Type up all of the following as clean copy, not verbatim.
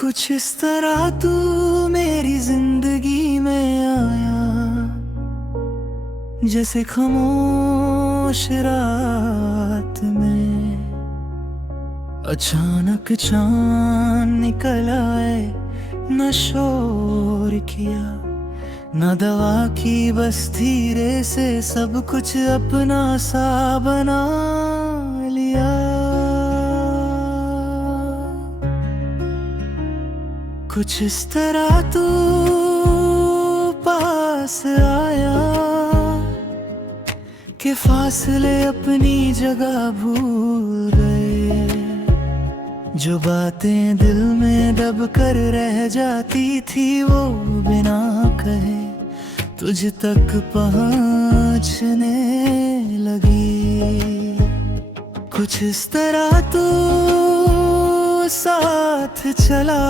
कुछ इस तरह तू मेरी जिंदगी में आया, जैसे खामोश रात में अचानक चांद निकल आए। न शोर किया न दवा की, बस धीरे से सब कुछ अपना सा बना लिया। कुछ इस तरह तू पास आया कि फासले अपनी जगह भूल गए। जो बातें दिल में दब कर रह जाती थी वो बिना कहे तुझ तक पहुंचने लगी। कुछ इस तरह तू साथ चला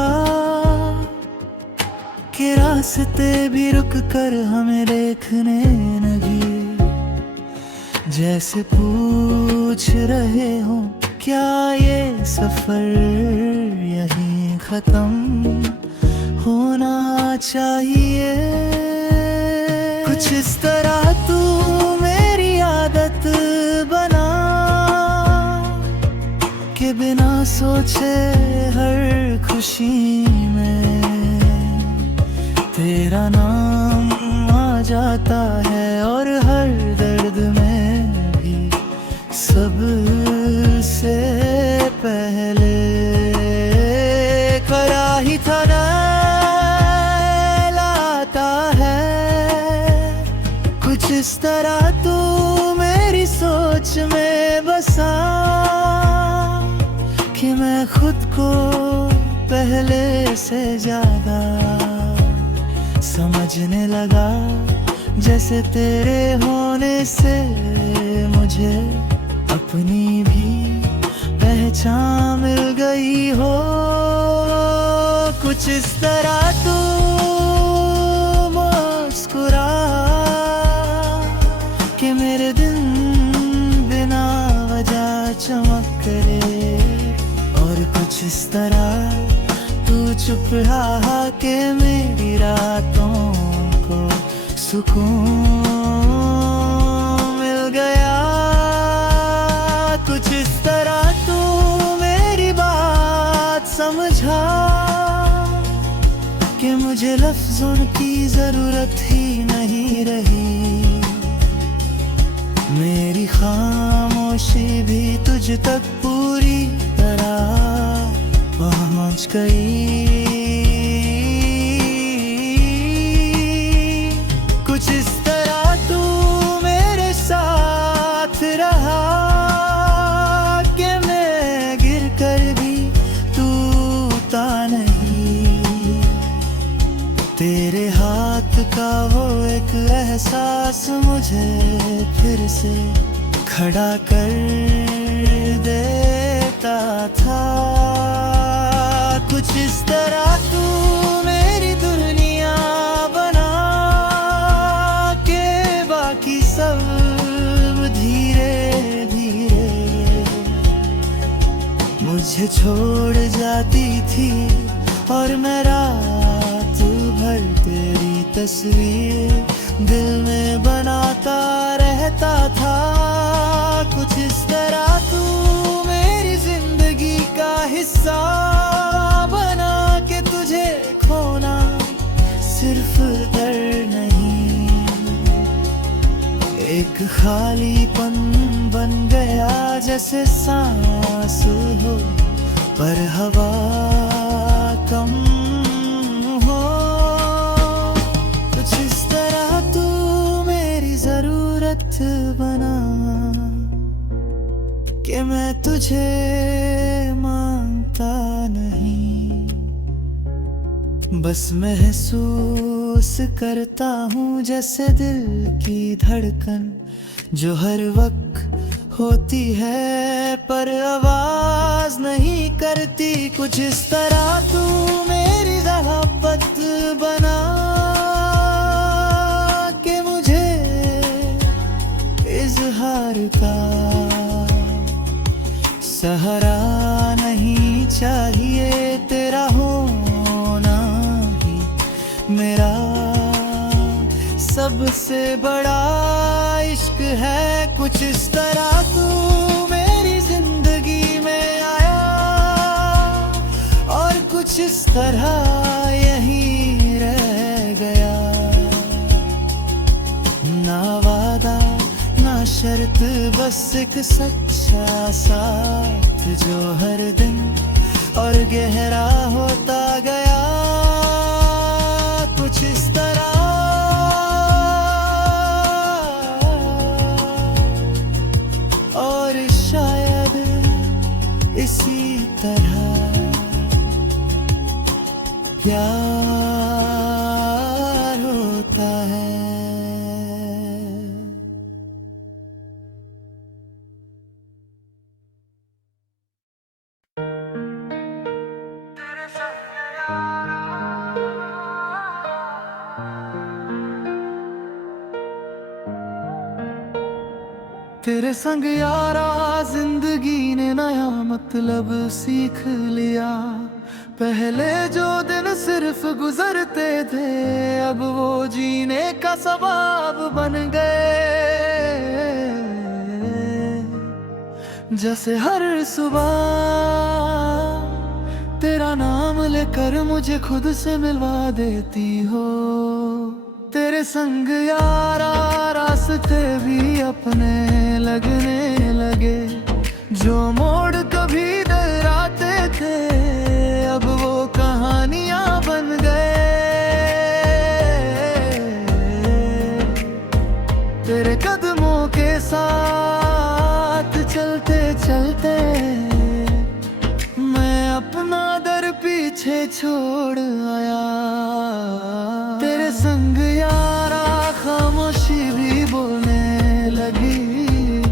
कि रास्ते भी रुक कर हमें देखने लगी। जैसे पूछ रहे हो क्या ये सफर यहीं खत्म होना चाहिए। कुछ इस तरह तू मेरी आदत बना कि बिना सोचे हर खुशी में तेरा नाम आ जाता है, और हर दर्द में भी सबसे पहले कराही था ना लाता है। कुछ इस तरह तू मेरी सोच में बसा कि मैं खुद को पहले से ज्यादा समझने लगा। जैसे तेरे होने से मुझे अपनी भी पहचान मिल गई हो। कुछ इस तरह तू मुस्कुरा कि मेरे दिन बिना वजह चमक करे। और कुछ इस तरह तू चुप रहा कि मेरी रातों को सुकून मिल गया। कुछ इस तरह तू मेरी बात समझा कि मुझे लफ्जों की जरूरत ही नहीं रही। मेरी खामोशी भी तुझ तक पूरी तरह पहुंच गई। कुछ इस तरह तू मेरे साथ रहा कि मैं गिर कर भी टूटा नहीं। तेरे हाथ का वो एक एहसास मुझे फिर से खड़ा कर देता था। कुछ इस तरह तू मेरी दुनिया बना के बाकी सब धीरे धीरे मुझे छोड़ जाती थी। और मैं रात भर तेरी तस्वीर दिल में बनाता रहता था। कुछ इस तरह तू मेरी जिंदगी का हिस्सा बना के तुझे खोना सिर्फ दर्द नहीं, एक खालीपन बन गया। जैसे सांस हो पर हवा कम हो। कुछ इस तरह तू मेरी जरूरत बना कि मैं तुझे मांगता नहीं, बस महसूस करता हूँ जैसे दिल की धड़कन जो हर वक्त होती है पर आवाज नहीं करती। कुछ इस तरह तू मेरी मोहब्बत बना के मुझे इजहार का सहारा नहीं चाहिए तेरा हो मेरा सबसे बड़ा इश्क है कुछ इस तरह, तू मेरी जिंदगी में आया और कुछ इस तरह यहीं रह गया। ना वादा ना शर्त, बस एक सच्चा साथ जो हर दिन और गहरा होता गया कुछ इस तरह। और शायद इसी तरह प्यार होता है। तेरे संग यारा जिंदगी ने नया मतलब सीख लिया। पहले जो दिन सिर्फ गुजरते थे अब वो जीने का सबब बन गए। जैसे हर सुबह तेरा नाम लेकर मुझे खुद से मिलवा देती हो। तेरे संग यारा रास्ते भी अपने लगने लगे। जो मोड़ कभी डराते थे अब वो कहानियां बन गए। तेरे कदमों के साथ चलते चलते मैं अपना दर पीछे छोड़ आया। तेरे संग यारा खामोशी भी बोलने लगी।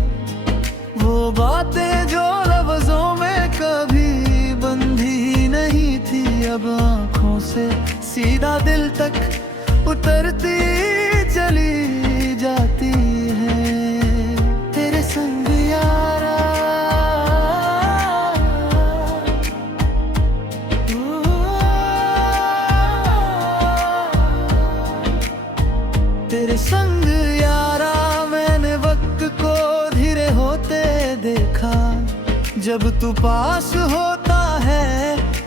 वो बातें जो लफ्जों में कभी बंधी नहीं थी अब आंखों से सीधा दिल तक उतरती चली जाती है। तेरे संग यारा तेरे संग यारा मैंने वक्त को धीरे होते देखा। जब तू पास होता है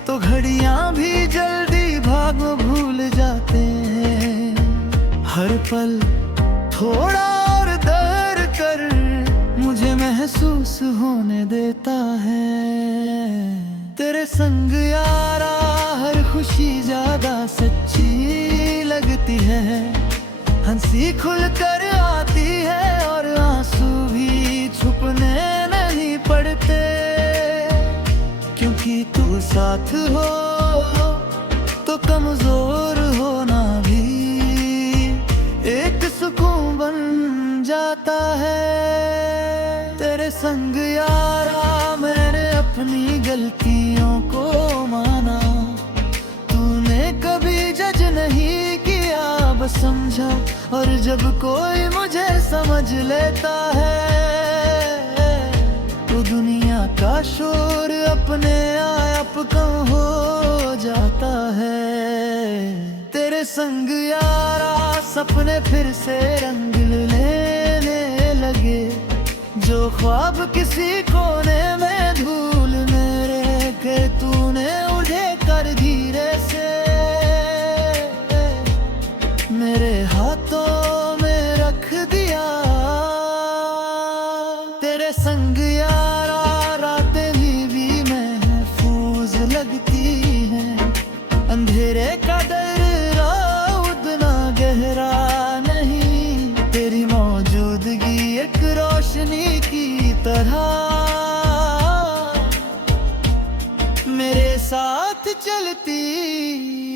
तो घड़ियां भी जल्दी भाग भूल जाते हैं। हर पल थोड़ा और दर कर मुझे महसूस होने देता है। तेरे संग यारा हर खुशी ज्यादा सच्ची लगती है। हंसी खुल कर आती है और आंसू भी छुपने नहीं पड़ते। क्योंकि तू साथ हो तो कमजोर होना भी एक सुकून बन जाता है। तेरे संग यारा मैंने अपनी गलतियों को माना। तूने कभी जज नहीं किया बस समझा। और जब कोई मुझे समझ लेता है तो दुनिया का शोर अपने आप कम हो जाता है। तेरे संग यारा सपने फिर से रंग लेने लगे। जो ख्वाब किसी कोने में धूल मेरे के तूने उठे कर धीरे से मेरे हाथों में रख दिया। तेरे संग यारा रातें भी महफूज लगती हैं। अंधेरे का डर उतना गहरा नहीं। तेरी मौजूदगी एक रोशनी की तरह मेरे साथ चलती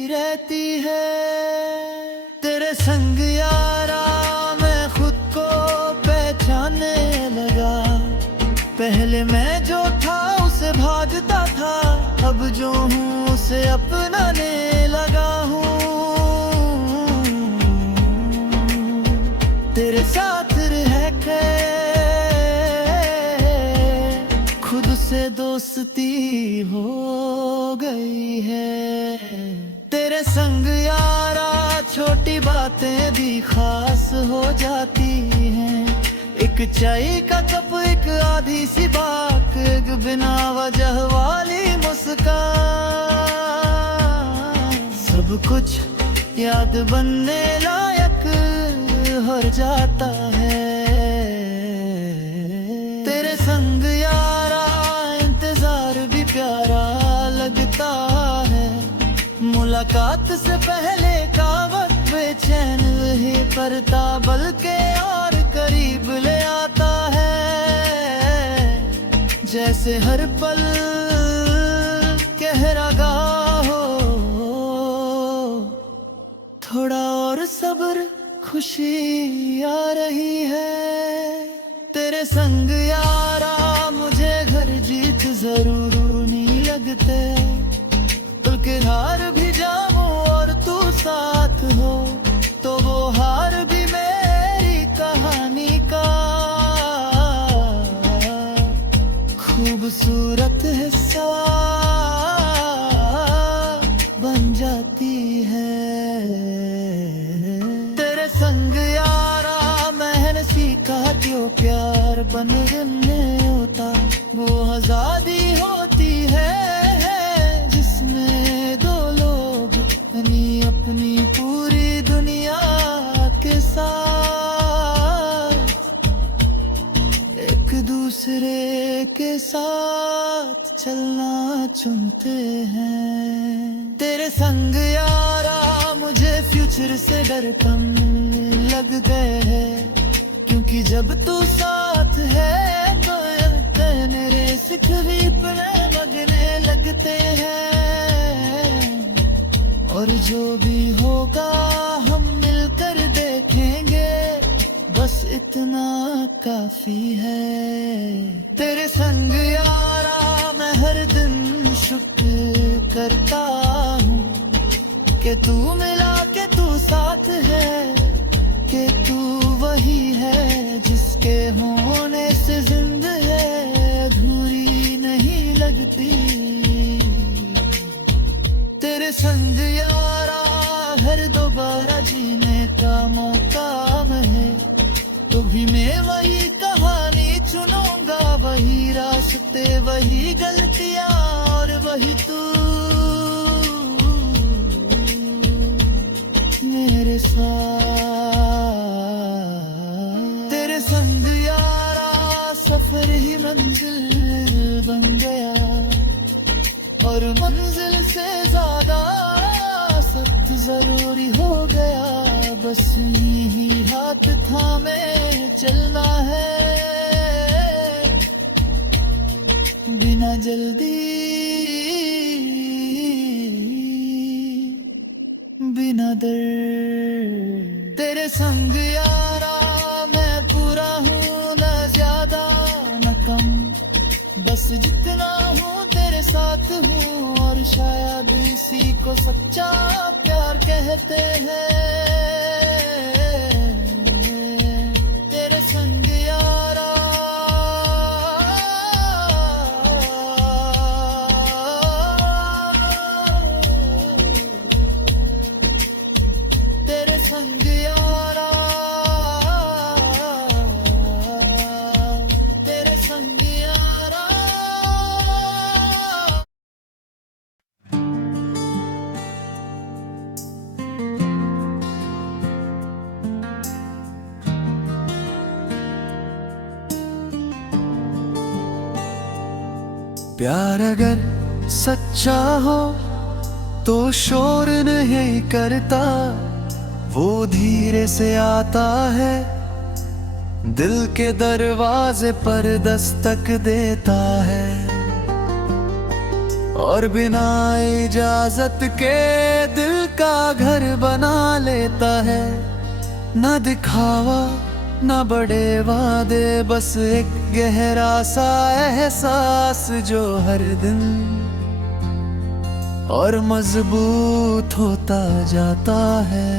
रहती है। तेरे संग यारा मैं खुद को पहचानने लगा। पहले मैं जो था उसे भागता था अब जो हूँ उसे अपनाने लगा हूँ। तेरे साथ रह के खुद से दोस्ती हो गई है। तेरे संग यारा बातें भी खास हो जाती हैं। एक चाय का कप, एक आधी सी बात, एक बिना वजह वाली मुस्कान, सब कुछ याद बनने लायक हो जाता है। तेरे संग यारा इंतजार भी प्यारा लगता है। मुलाकात से पहले का वक्त बेचैन ही करता, बल्कि और करीब ले आता है। जैसे हर पल गहरा हो, थोड़ा और सब्र, खुशी आ रही है। तेरे संग यारा मुझे घर जीत जरूर नहीं लगते, बल्कि हार भी जाऊं और तू साथ हो तो वो हार भी मेरी कहानी का खूबसूरत हिस्सा बन जाती है। तेरे संग यारा मैंने सीखा क्यों प्यार बनने होता, वो आजादी होती है जिसमें दो लोग अपनी पूरी दुनिया के साथ एक दूसरे के साथ चलना चुनते हैं। तेरे संग यारा मुझे फ्यूचर से डर कम लग गए है, क्योंकि जब तू साथ है तो मेरे सिख भी लगने लगते हैं। और जो भी होगा हम मिलकर देखेंगे, बस इतना काफी है। तेरे संग यारा मैं हर दिन शुक्र करता हूँ कि तू मिला, के तू साथ है, कि तू वही है जिसके होने से जिंदगी है अधूरी नहीं लगती। तेरे संग यारा हर दोबारा जीने का मौका है, तो भी मैं वही कहानी चुनूंगा, वही रास्ते, वही गलतियां और वही तू मेरे साथ। तेरे संग यारा सफर ही मंजिल बन गया, और मंजिल से ज्यादा सख्त जरूरी हो गया। बस यही हाथ थामे चलना है, बिना जल्दी, बिना डर। तेरे संग यारा मैं पूरा हूँ, न ज्यादा न कम, बस जितना हूँ तेरे साथ हूँ, और शायद इसी को सच्चा प्यार कहते हैं। तेरे संग यारा तेरे संग यारा तेरे संग यारा। प्यार अगर सच्चा हो तो शोर नहीं करता, वो धीरे से आता है, दिल के दरवाजे पर दस्तक देता है, और बिना इजाजत के दिल का घर बना लेता है। न दिखावा न बड़े वादे, बस एक गहरा सा एहसास जो हर दिन और मजबूत होता जाता है।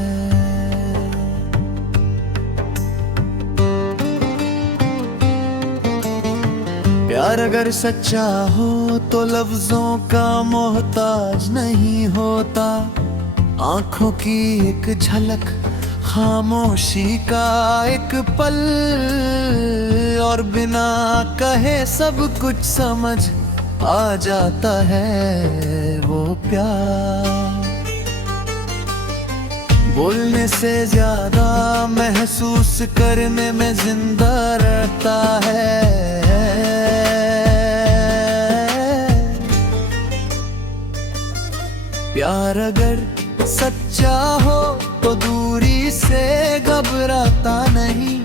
प्यार अगर सच्चा हो तो लफ्जों का मोहताज नहीं होता, आंखों की एक झलक खामोशी का एक पल और बिना कहे सब कुछ समझ आ जाता है वो प्यार। बोलने से ज्यादा महसूस करने में जिंदा रहता है। प्यार अगर सच्चा हो तो दूरी से घबराता नहीं।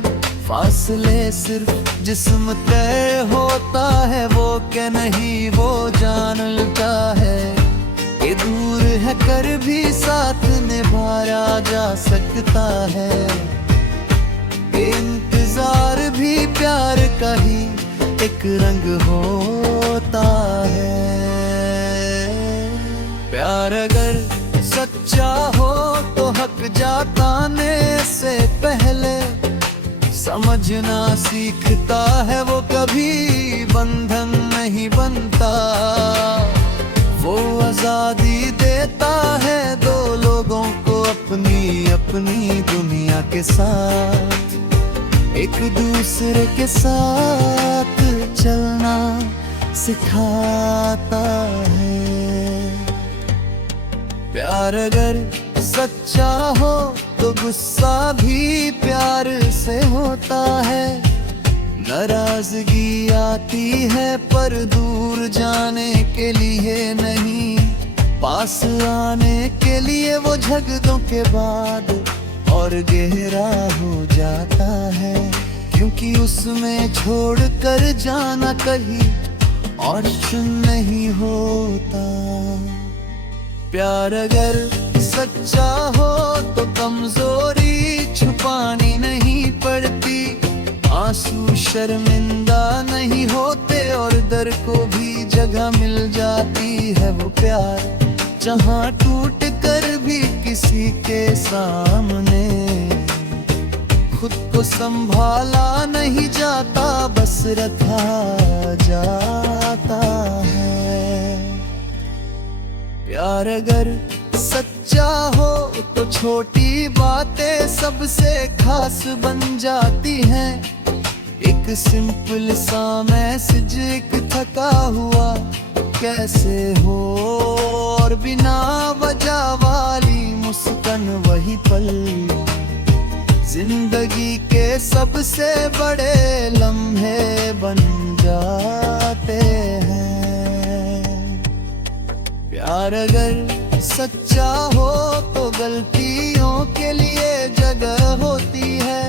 फासले सिर्फ जिस्म तय होता है, वो क्या नहीं वो जान लेता है कि दूर है कर भी साथ निभाया जा सकता है। इंतजार भी प्यार का ही एक रंग होता है। प्यार अगर सच्चा हो तो हक जताने से पहले समझना सीखता है, वो कभी बंधन नहीं बनता। वो आजादी देता है दो लोगों को अपनी अपनी दुनिया के साथ, एक दूसरे के साथ चलना सिखाता है। प्यार अगर सच्चा हो तो गुस्सा भी प्यार से होता है। नाराजगी आती है पर दूर जाने के लिए नहीं, पास आने के लिए वो झगड़ों के बाद और गहरा हो जाता है। क्योंकि उसमें छोड़ कर जाना कहीं और नहीं होता। प्यार अगर सच्चा हो तो कमजोरी छुपानी नहीं पड़ती। आंसू शर्मिंदा नहीं होते और डर को भी जगह मिल जाती है। वो प्यार जहाँ टूट कर भी किसी के सामने खुद को संभाला नहीं जाता, बस रखा जाता है। प्यार अगर सच्चा हो तो छोटी बातें सबसे खास बन जाती हैं। एक सिंपल सा मैसेज, एक थका हुआ कैसे हो और बिना वजह वाली मुस्कान, वही पल जिंदगी के सबसे बड़े लम्हे बन जाते हैं। प्यार अगर सच्चा हो तो गलतियों के लिए जगह होती है।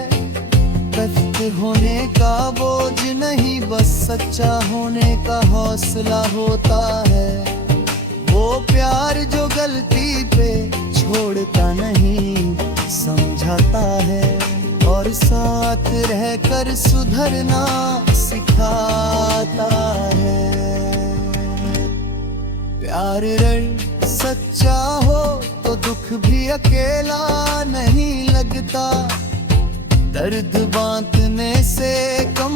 कष्ट होने का बोझ नहीं, बस सच्चा होने का हौसला होता है। वो प्यार जो गलती पे छोड़ता नहीं, समझाता है और साथ रहकर सुधरना सिखाता है। प्यार सच्चा हो तो दुख भी अकेला नहीं लगता। दर्द बांटने से कम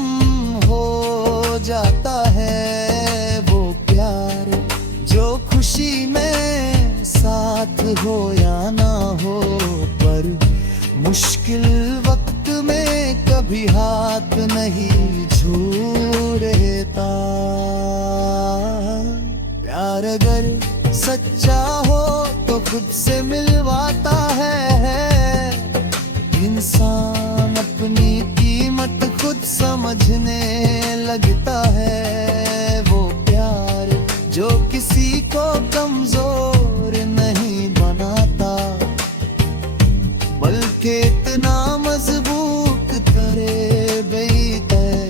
हो जाता है। वो प्यार जो खुशी में साथ हो या ना हो, पर मुश्किल वक्त में कभी हाथ नहीं छोड़ता। प्यार अगर सच्चा हो तो खुद से मिलवाता है। इंसान अपनी कीमत खुद समझने लगता है। वो प्यार जो किसी को कमजोर नहीं बनाता, बल्कि इतना मजबूत करे देता है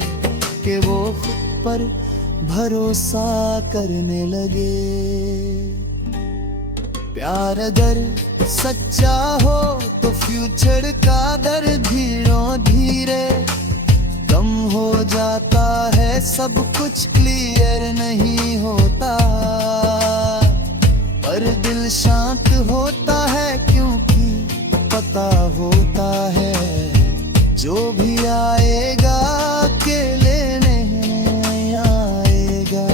कि वो खुद पर भरोसा करने लगे। प्यार अगर सच्चा हो तो फ्यूचर का डर धीरे धीरे कम हो जाता है। सब कुछ क्लियर नहीं होता पर दिल शांत होता है, क्योंकि पता होता है जो भी आएगा अकेले नहीं आएगा।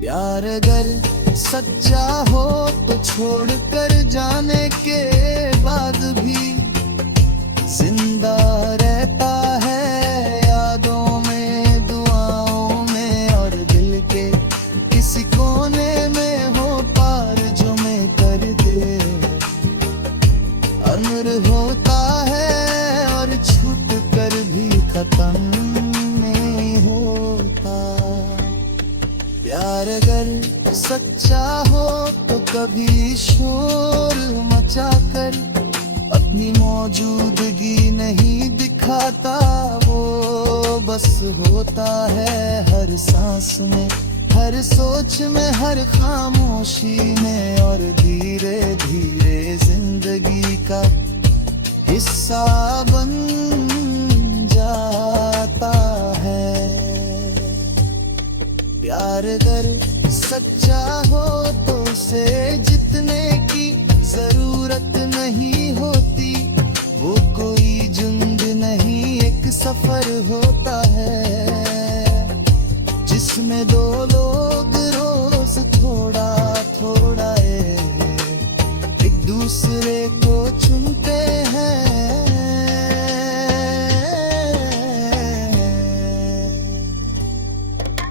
प्यार अगर सच्चा हो तो छोड़ कर जाने के बाद भी जिंदा रहता है यादों में, दुआओं में और दिल के किसी कोने में हो पार जो मैं कर दे। अमर होता है और छूट कर भी खत्म नहीं होता। प्यार अगर सच्चा हो तो कभी शोर मचा कर अपनी मौजूदगी नहीं दिखाता। वो बस होता है हर सांस में, हर सोच में, हर खामोशी में और धीरे धीरे जिंदगी का हिस्सा बन जाता है। प्यार अगर सच्चा हो तो उसे जितने की जरूरत नहीं होती। वो कोई जुंद नहीं, एक सफर होता है जिसमें दो लोग रोज थोड़ा थोड़ा एक दूसरे को चुनते हैं।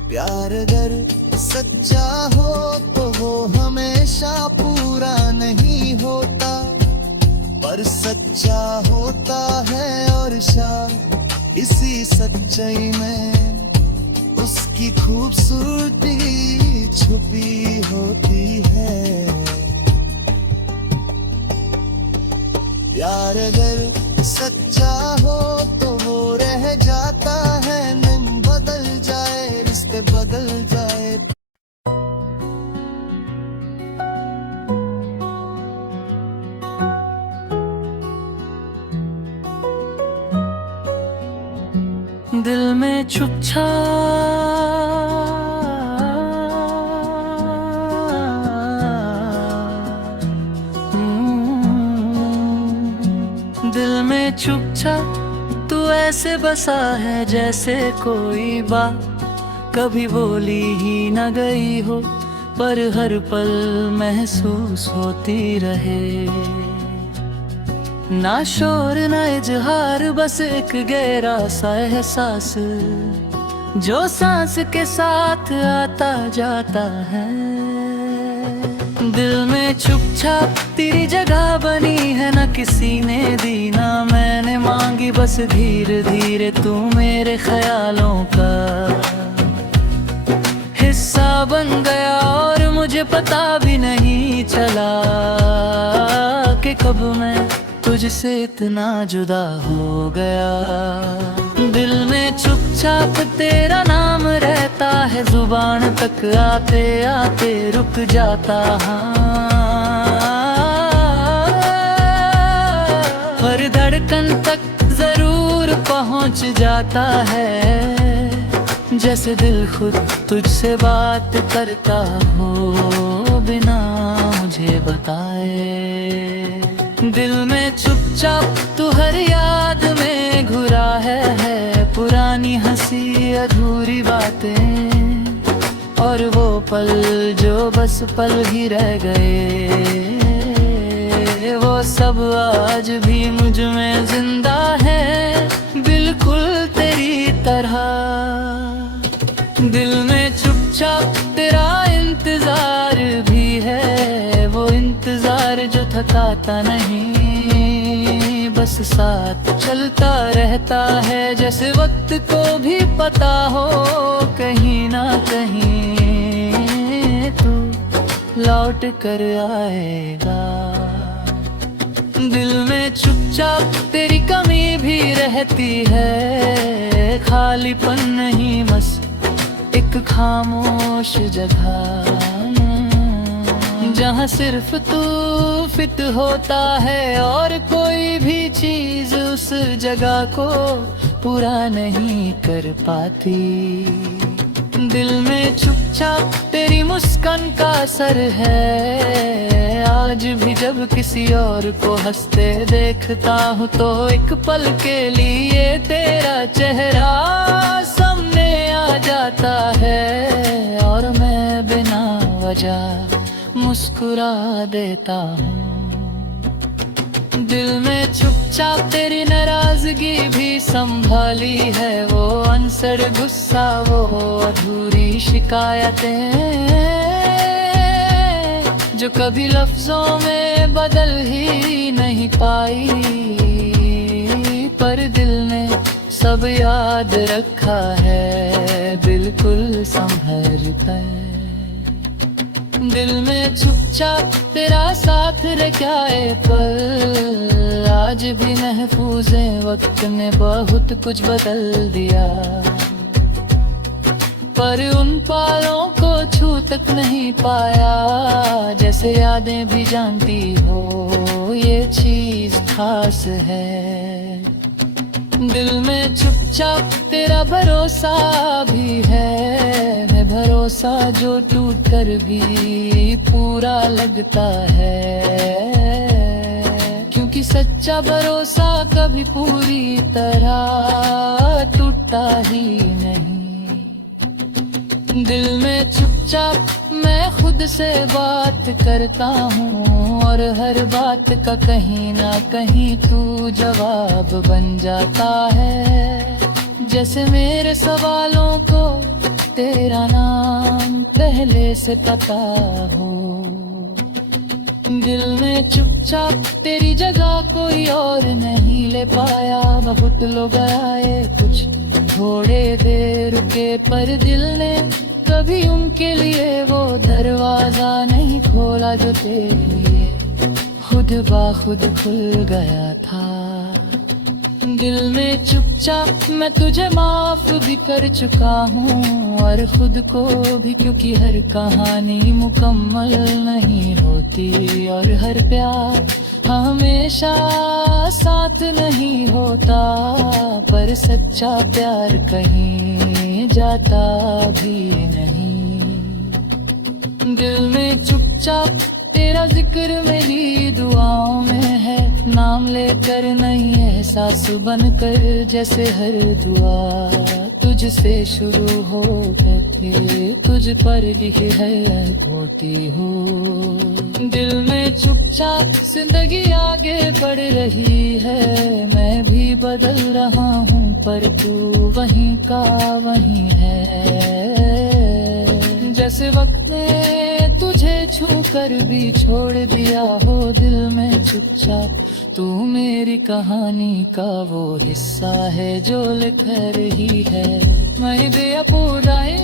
प्यार अगर सच्चा हो तो वो हमेशा पूरा नहीं होता, पर सच्चा होता है और शायद इसी सच्चाई में उसकी खूबसूरती छुपी होती है। प्यार अगर सच्चा हो तो वो रह जाता है, नहीं बदल जाए, रिश्ते बदल जाए। दिल में चुपचाप दिल में चुपचाप तू ऐसे बसा है जैसे कोई बात कभी बोली ही न गई हो, पर हर पल महसूस होती रहे। ना शोर ना इजहार, बस एक गहरा सा एहसास जो सांस के साथ आता जाता है। दिल में चुपचाप तेरी जगह बनी है, ना किसी ने दी ना मैंने मांगी, बस धीरे धीरे तू मेरे ख्यालों का हिस्सा बन गया। और मुझे पता भी नहीं चला कि कब मैं तुझसे इतना जुदा हो गया। दिल में चुपचाप तेरा नाम रहता है, जुबान तक आते आते रुक जाता। हर धड़कन तक जरूर पहुंच जाता है, जैसे दिल खुद तुझसे बात करता हो बिना मुझे बताए। दिल में चुपचाप तू हर याद में घुरा है पुरानी हंसी अधूरी बातें और वो पल जो बस पल ही रह गए। वो सब आज भी मुझ में जिंदा है, बिल्कुल तेरी तरह। दिल में चुपचाप तेरा इंतजार भी है, वो इंतजार जो थकाता नहीं, बस साथ चलता रहता है। जैसे वक्त को भी पता हो कहीं ना कहीं तू लौट कर आएगा। दिल में चुपचाप तेरी कमी भी रहती है, खालीपन नहीं बस एक खामोश जगह, जहाँ सिर्फ तू फिट होता है और कोई भी चीज उस जगह को पूरा नहीं कर पाती। दिल में चुपचाप तेरी मुस्कान का असर है, आज भी जब किसी और को हंसते देखता हूँ तो एक पल के लिए तेरा चेहरा सामने आ जाता है और मैं बिना वजह मुस्कुरा देता हूँ। दिल में चुपचाप तेरी नाराजगी भी संभाली है, वो अनसड़ गुस्सा, वो अधूरी शिकायतें जो कभी लफ्जों में बदल ही नहीं पाई, पर दिल ने सब याद रखा है, बिल्कुल संभल कर। दिल में चुपचाप तेरा साथ रह क्या है पल, आज भी महफूज है, वक्त ने बहुत कुछ बदल दिया, पर उन पालों को छू तक नहीं पाया, जैसे यादें भी जानती हो ये चीज खास है। दिल में चुपचाप तेरा भरोसा भी है, मैं भरोसा जो टूट कर भी पूरा लगता है, क्योंकि सच्चा भरोसा कभी पूरी तरह टूटता ही नहीं। दिल में चुपचाप मैं खुद से बात करता हूँ, और हर बात का कहीं ना कहीं तू जवाब बन जाता है, जैसे मेरे सवालों को तेरा नाम पहले से पता हो। दिल में चुपचाप तेरी जगह कोई और नहीं ले पाया, बहुत लोग आए कुछ थोड़े देर रुके, पर दिल ने कभी उनके लिए वो दरवाजा नहीं खोला जो तेरे लिए खुद बाखुद खुल गया था। दिल में चुपचाप मैं तुझे माफ भी कर चुका हूँ, और खुद को भी, क्योंकि हर कहानी मुकम्मल नहीं होती, और हर प्यार हमेशा साथ नहीं होता, पर सच्चा प्यार कहीं जाता भी नहीं। दिल में चुपचाप तेरा जिक्र मेरी दुआओं में है, नाम लेकर नहीं एहसास बनकर, जैसे हर दुआ तुझसे शुरू हो गई, तुझ पर ही है होती हो। दिल में चुपचाप जिंदगी आगे बढ़ रही है, मैं भी बदल रहा हूँ, पर तू वहीं का वहीं है, जैसे वक्त ने तुझे छू कर भी छोड़ दिया हो। दिल में चुपचाप तू मेरी कहानी का वो हिस्सा है जो लिख रही है, मैं बेअपूराए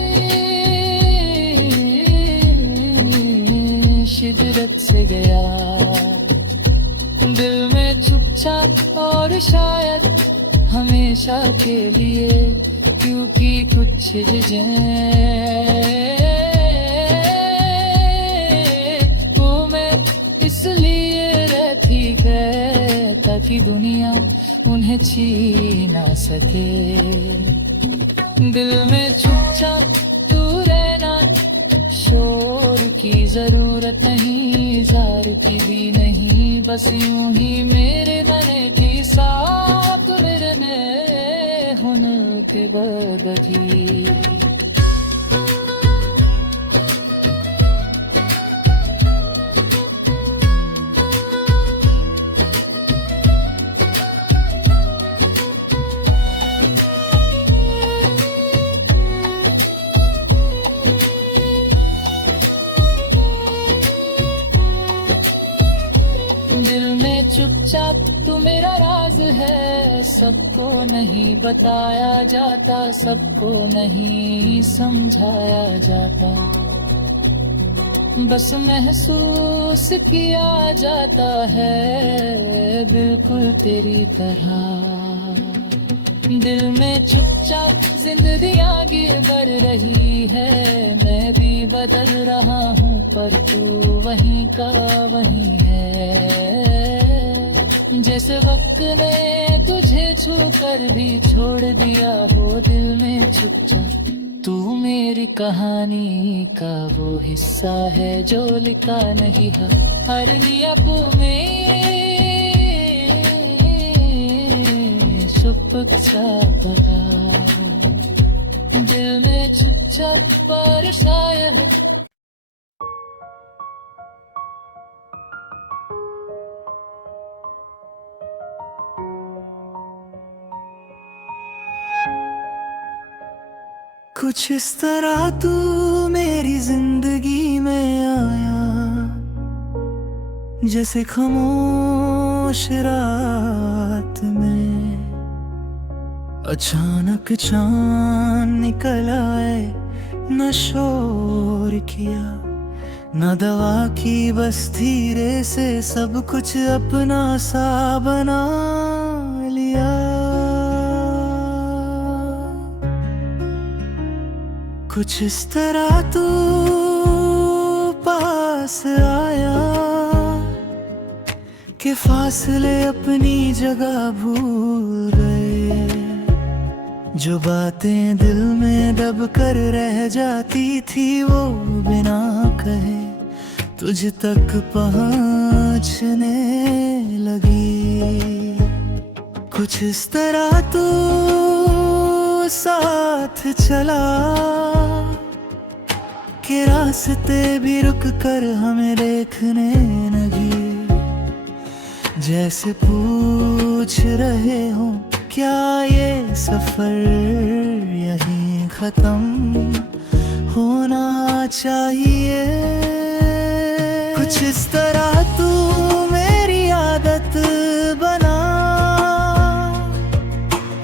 शिदरत से गया। दिल में चुपचाप और शायद हमेशा के लिए, क्योंकि कुछ चीजें इसलिए रहती है ताकि दुनिया उन्हें छीन ना सके। दिल में चुपचाप तू रहना, शोर की जरूरत नहीं, जार की भी नहीं, बस यूं ही मेरे गले के साथ मेरे में हुनर के बदली। चुपचाप तू मेरा राज है, सबको नहीं बताया जाता, सबको नहीं समझाया जाता, बस महसूस किया जाता है बिल्कुल तेरी तरह। दिल में चुपचाप जिंदगी आगे बढ़ रही है, मैं भी बदल रहा हूँ, पर तू वहीं का वहीं है, जैसे वक्त ने तुझे छू कर भी छोड़ दिया हो। दिल में चुपचाप तू मेरी कहानी का वो हिस्सा है जो लिखा नहीं है हर नियतों में, चुपचाप दिल में चुपचाप पर शायद कुछ इस तरह तू मेरी जिंदगी में आया, जैसे खामोश रात में अचानक चांद निकल आए। न शोर किया न दवा की, बस धीरे से सब कुछ अपना सा बना लिया। कुछ इस तरह तू पास आया कि फासले अपनी जगह भूल गए। जो बातें दिल में दब कर रह जाती थी वो बिना कहे तुझ तक पहुंचने लगी। कुछ इस तरह तू साथ चला कि रास्ते भी रुक कर हमें देखने लगी। जैसे पूछ रहे हो क्या ये सफर यहीं खत्म होना चाहिए। कुछ इस तरह तू मेरी आदत बना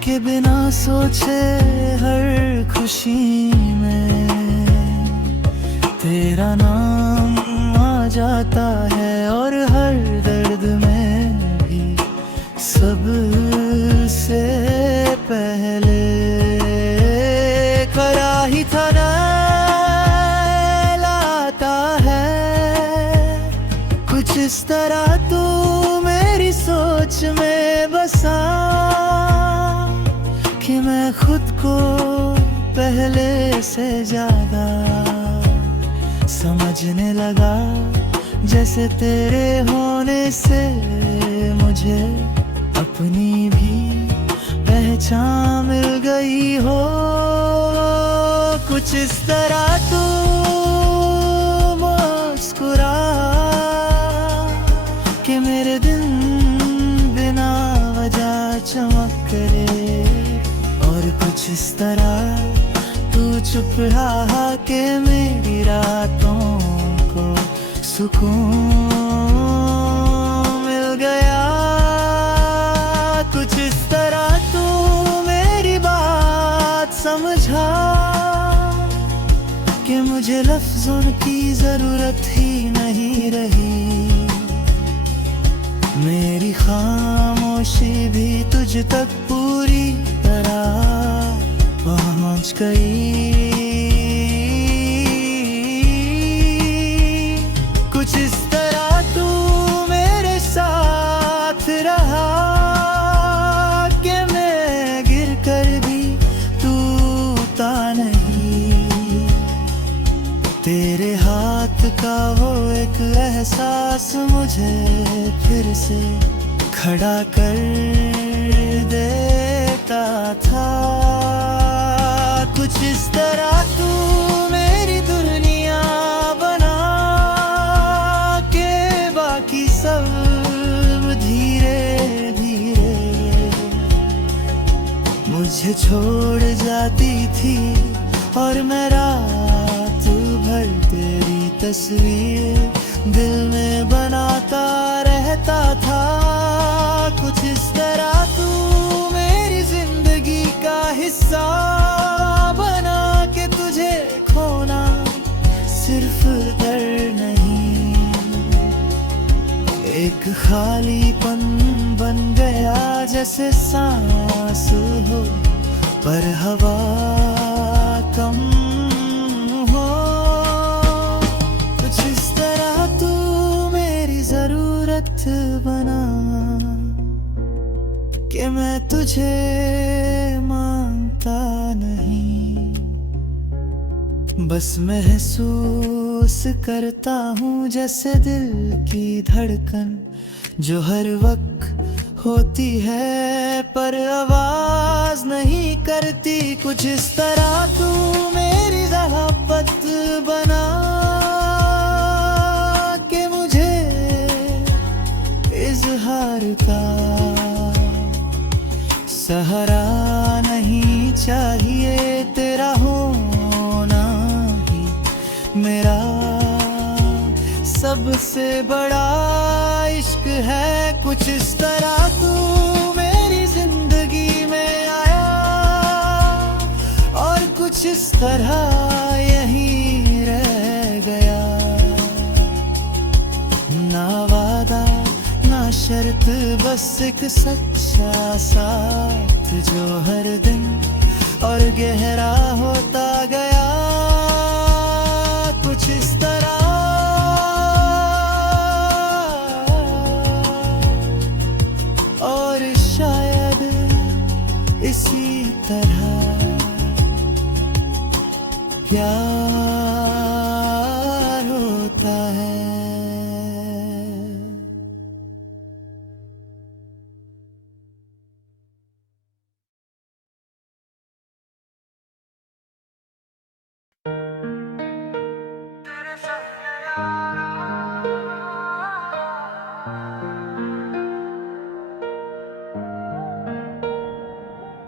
कि बिना सोचे हर खुशी में तेरा नाम आ जाता है, और हर दर्द में भी सबसे पहले कराही था ना लाता है। कुछ इस तरह तू मेरी सोच में बसा कि मैं खुद को पहले से ज्यादा समझने लगा। जैसे तेरे होने से मुझे अपनी भी पहचान मिल गई हो। कुछ इस तरह तू मुस्कुरा कि मेरे दिन बिना वजह चमक करे। और कुछ इस तरह तू चुप रहा कि मेरी रातों को सुकून मिल गया। कुछ इस तरह तू मेरी बात समझा कि मुझे लफ्जों की जरूरत ही नहीं रही। मेरी खामोशी भी तुझ तक पूरी तरह पहुंच गई। कुछ इस तरह तू मेरे साथ रहा कि मैं गिर कर भी टूटा नहीं। तेरे हाथ का वो एक एहसास मुझे फिर से खड़ा कर देता था। कुछ इस तरह तू मेरी दुनिया बना के बाकी सब धीरे धीरे मुझे छोड़ जाती थी। और मैं रात भर तेरी तस्वीर दिल में बनाता रहता था। कुछ इस तरह तू मेरी जिंदगी का हिस्सा बना के तुझे खोना सिर्फ डर नहीं, एक खालीपन बन गया जैसे सांस हो पर हवा कम हो। कुछ इस तरह तू मेरी जरूरत बना कि मैं तुझे मांगता नहीं, बस महसूस करता हूँ जैसे दिल की धड़कन जो हर वक्त होती है पर आवाज नहीं करती। कुछ इस तरह तू मेरी मोहब्बत बना के मुझे इजहार का सहारा नहीं चाहिए तेरा हो मेरा सबसे बड़ा इश्क है। कुछ इस तरह तू मेरी जिंदगी में आया और कुछ इस तरह यहीं रह गया। ना वादा ना शर्त, बस एक सच्चा साथ जो हर दिन और गहरा होता गया। कुछ इस तरह और शायद इसी तरह प्यार होता है।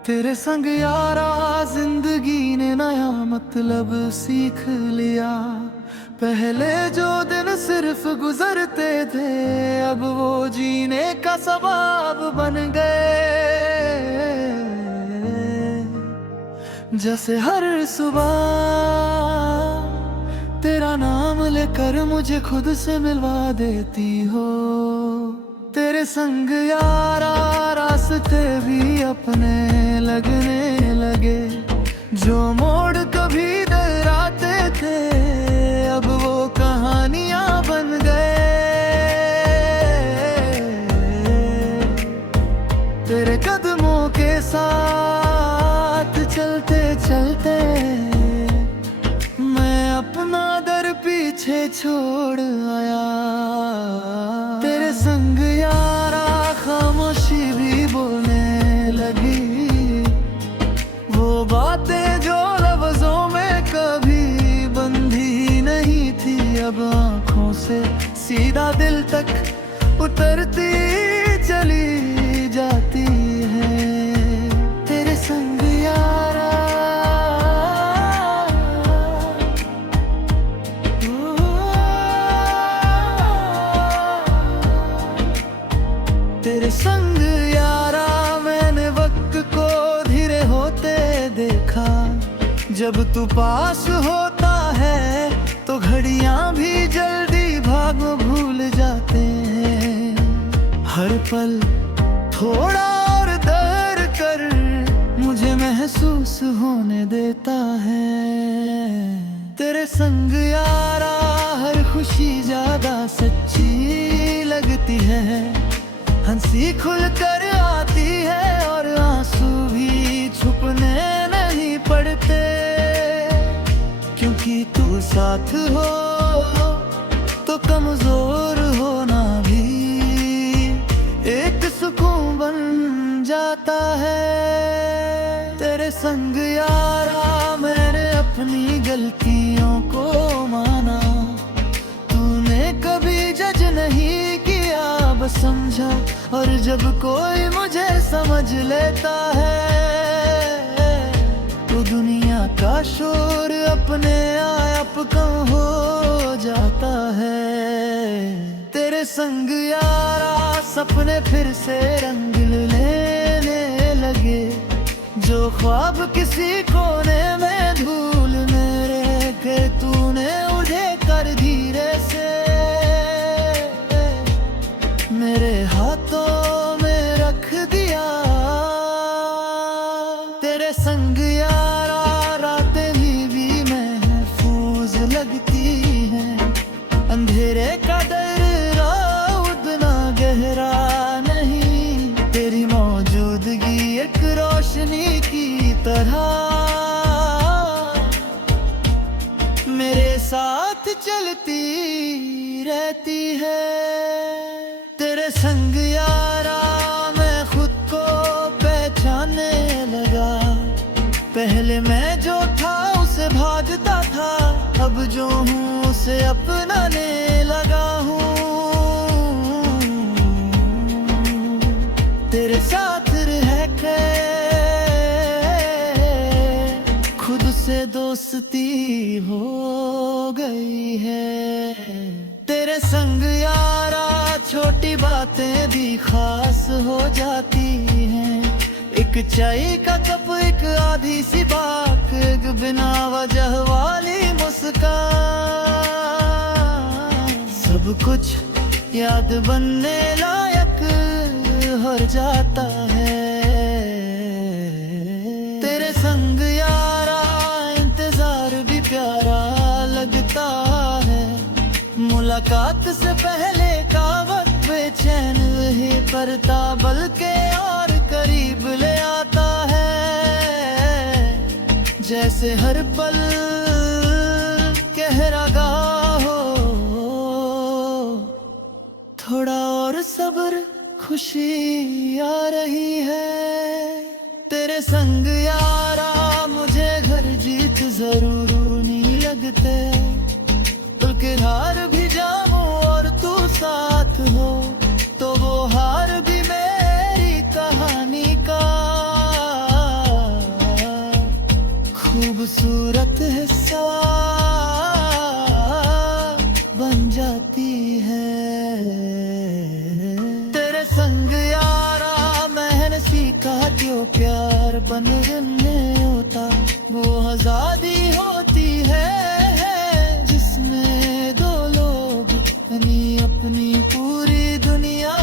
तेरे संग यारा जिंदगी ने नया मतलब सीख लिया। पहले जो दिन सिर्फ गुजरते थे, अब वो जीने का सबब बन गए। जैसे हर सुबह तेरा नाम लेकर मुझे खुद से मिलवा देती हो। तेरे संग यारा रास्ते भी अपने लगने लगे। जो मोड़ कभी डराते थे, अब वो कहानियां बन गए। तेरे कदमों के साथ चलते चलते मैं अपना दर पीछे छोड़ आया। तेरे संग यारा खामोशी भी बोलने लगी। वो बातें जो लफ्जों में कभी बंधी नहीं थी, अब आंखों से सीधा दिल तक उतरती चली जाती है। तेरे संग यारा तेरे संग यारा मैंने वक्त को धीरे होते देखा। जब तू पास होता है तो घड़ियां भी जल्दी भाग भूल जाते हैं। हर पल थोड़ा और डर कर मुझे महसूस होने देता है। तेरे संग यारा हर खुशी ज्यादा सच्ची लगती है। हंसी खुल कर आती है और आंसू भी छुपने नहीं पड़ते। क्योंकि तू साथ हो तो कमजोर होना भी एक सुकून बन जाता है। तेरे संग यारा मैंने अपनी गलतियों को माना। तूने कभी जज नहीं किया, बस समझा। और जब कोई मुझे समझ लेता है तो दुनिया का शोर अपने आप कम हो जाता है। तेरे संग यारा सपने फिर से रंग लेने लगे। जो ख्वाब किसी कोने में धूल मेरे के तूने उड़े कर धीरे से मेरे हाथों में रख दिया। तेरे संग यारा रातें भी महफूज लगती हैं। अंधेरे का डर उतना गहरा नहीं। तेरी मौजूदगी एक रोशनी की तरह मेरे साथ चलती रहती है। तेरे संग यारा मैं खुद को पहचानने लगा। पहले मैं जो था उसे भागता था, अब जो हूँ उसे अपनाने लगा हूँ। तेरे साथ रह के खुद से तुझसे दोस्ती हो गई है। तेरे संग यारा छोटी बातें भी खास हो जाती हैं। एक चाय का कप, एक आधी सी बात, एक बिना वजह वाली मुस्कान, सब कुछ याद बनने लायक हो जाता है। तेरे संग यारा इंतजार भी प्यारा लगता है। मुलाकात से पहले का वक्त बेचैन ही करता, बल्कि और करीब ले आता है। जैसे हर पल गहरा गा हो। थोड़ा और सब्र, खुशी आ रही है। तेरे संग यारा मुझे घर जीत जरूर नहीं लगते, बल्कि हार भी जाऊं और तू साथ हो तो वो हार भी मेरी कहानी का खूबसूरत हिस्सा बन जाती है। तेरे संग यारा मैंने सीखा क्यों प्यार बनने होता। वो आजादी होती है जिसमें दो लोग अपनी पूरी दुनिया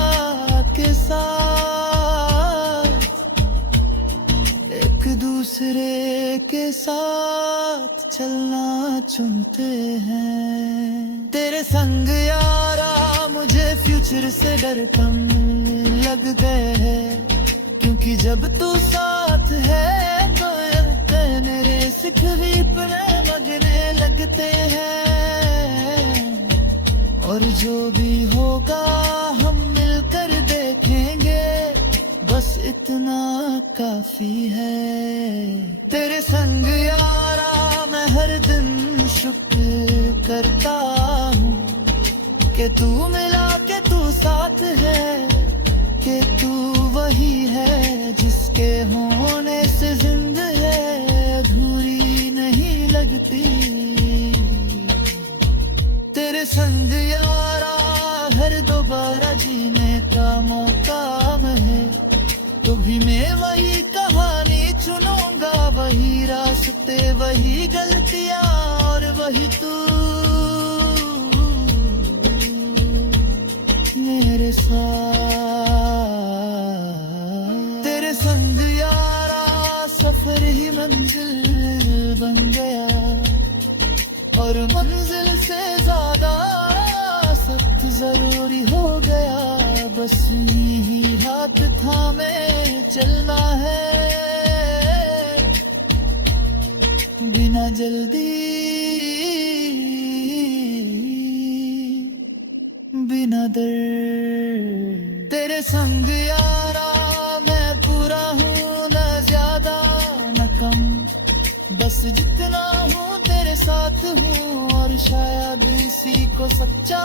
के साथ एक दूसरे के साथ चलना चुनते हैं। तेरे संग यारा मुझे फ्यूचर से डर कम लग गए है, क्योंकि जब तू साथ है तो तेरे सिख भी अपने मगने लगते हैं। और जो भी होगा हम मिलकर देखेंगे, बस इतना काफी है। तेरे संग यारा मैं हर दिन शुक्र करता हूँ कि तू मिला, के तू साथ है, कि तू वही है जिसके होने से जिंदगी है अधूरी नहीं लगती। तेरे संग यारा हर दोबारा जीने का मौका है, तो भी मैं वही कहानी चुनूंगा, वही रास्ते, वही गलतियां और वही तू मेरे साथ। तेरे संग यारा सफर ही मंजिल बन गया, और मंजिल से ज्यादा सख्त जरूरी हो गया। बस यही हाथ थामे चलना है, बिना जल्दी, बिना डर। तेरे संग यारा मैं पूरा हूँ, न ज्यादा न कम, बस जितना हूँ तेरे साथ हूँ। और शायद इसी को सच्चा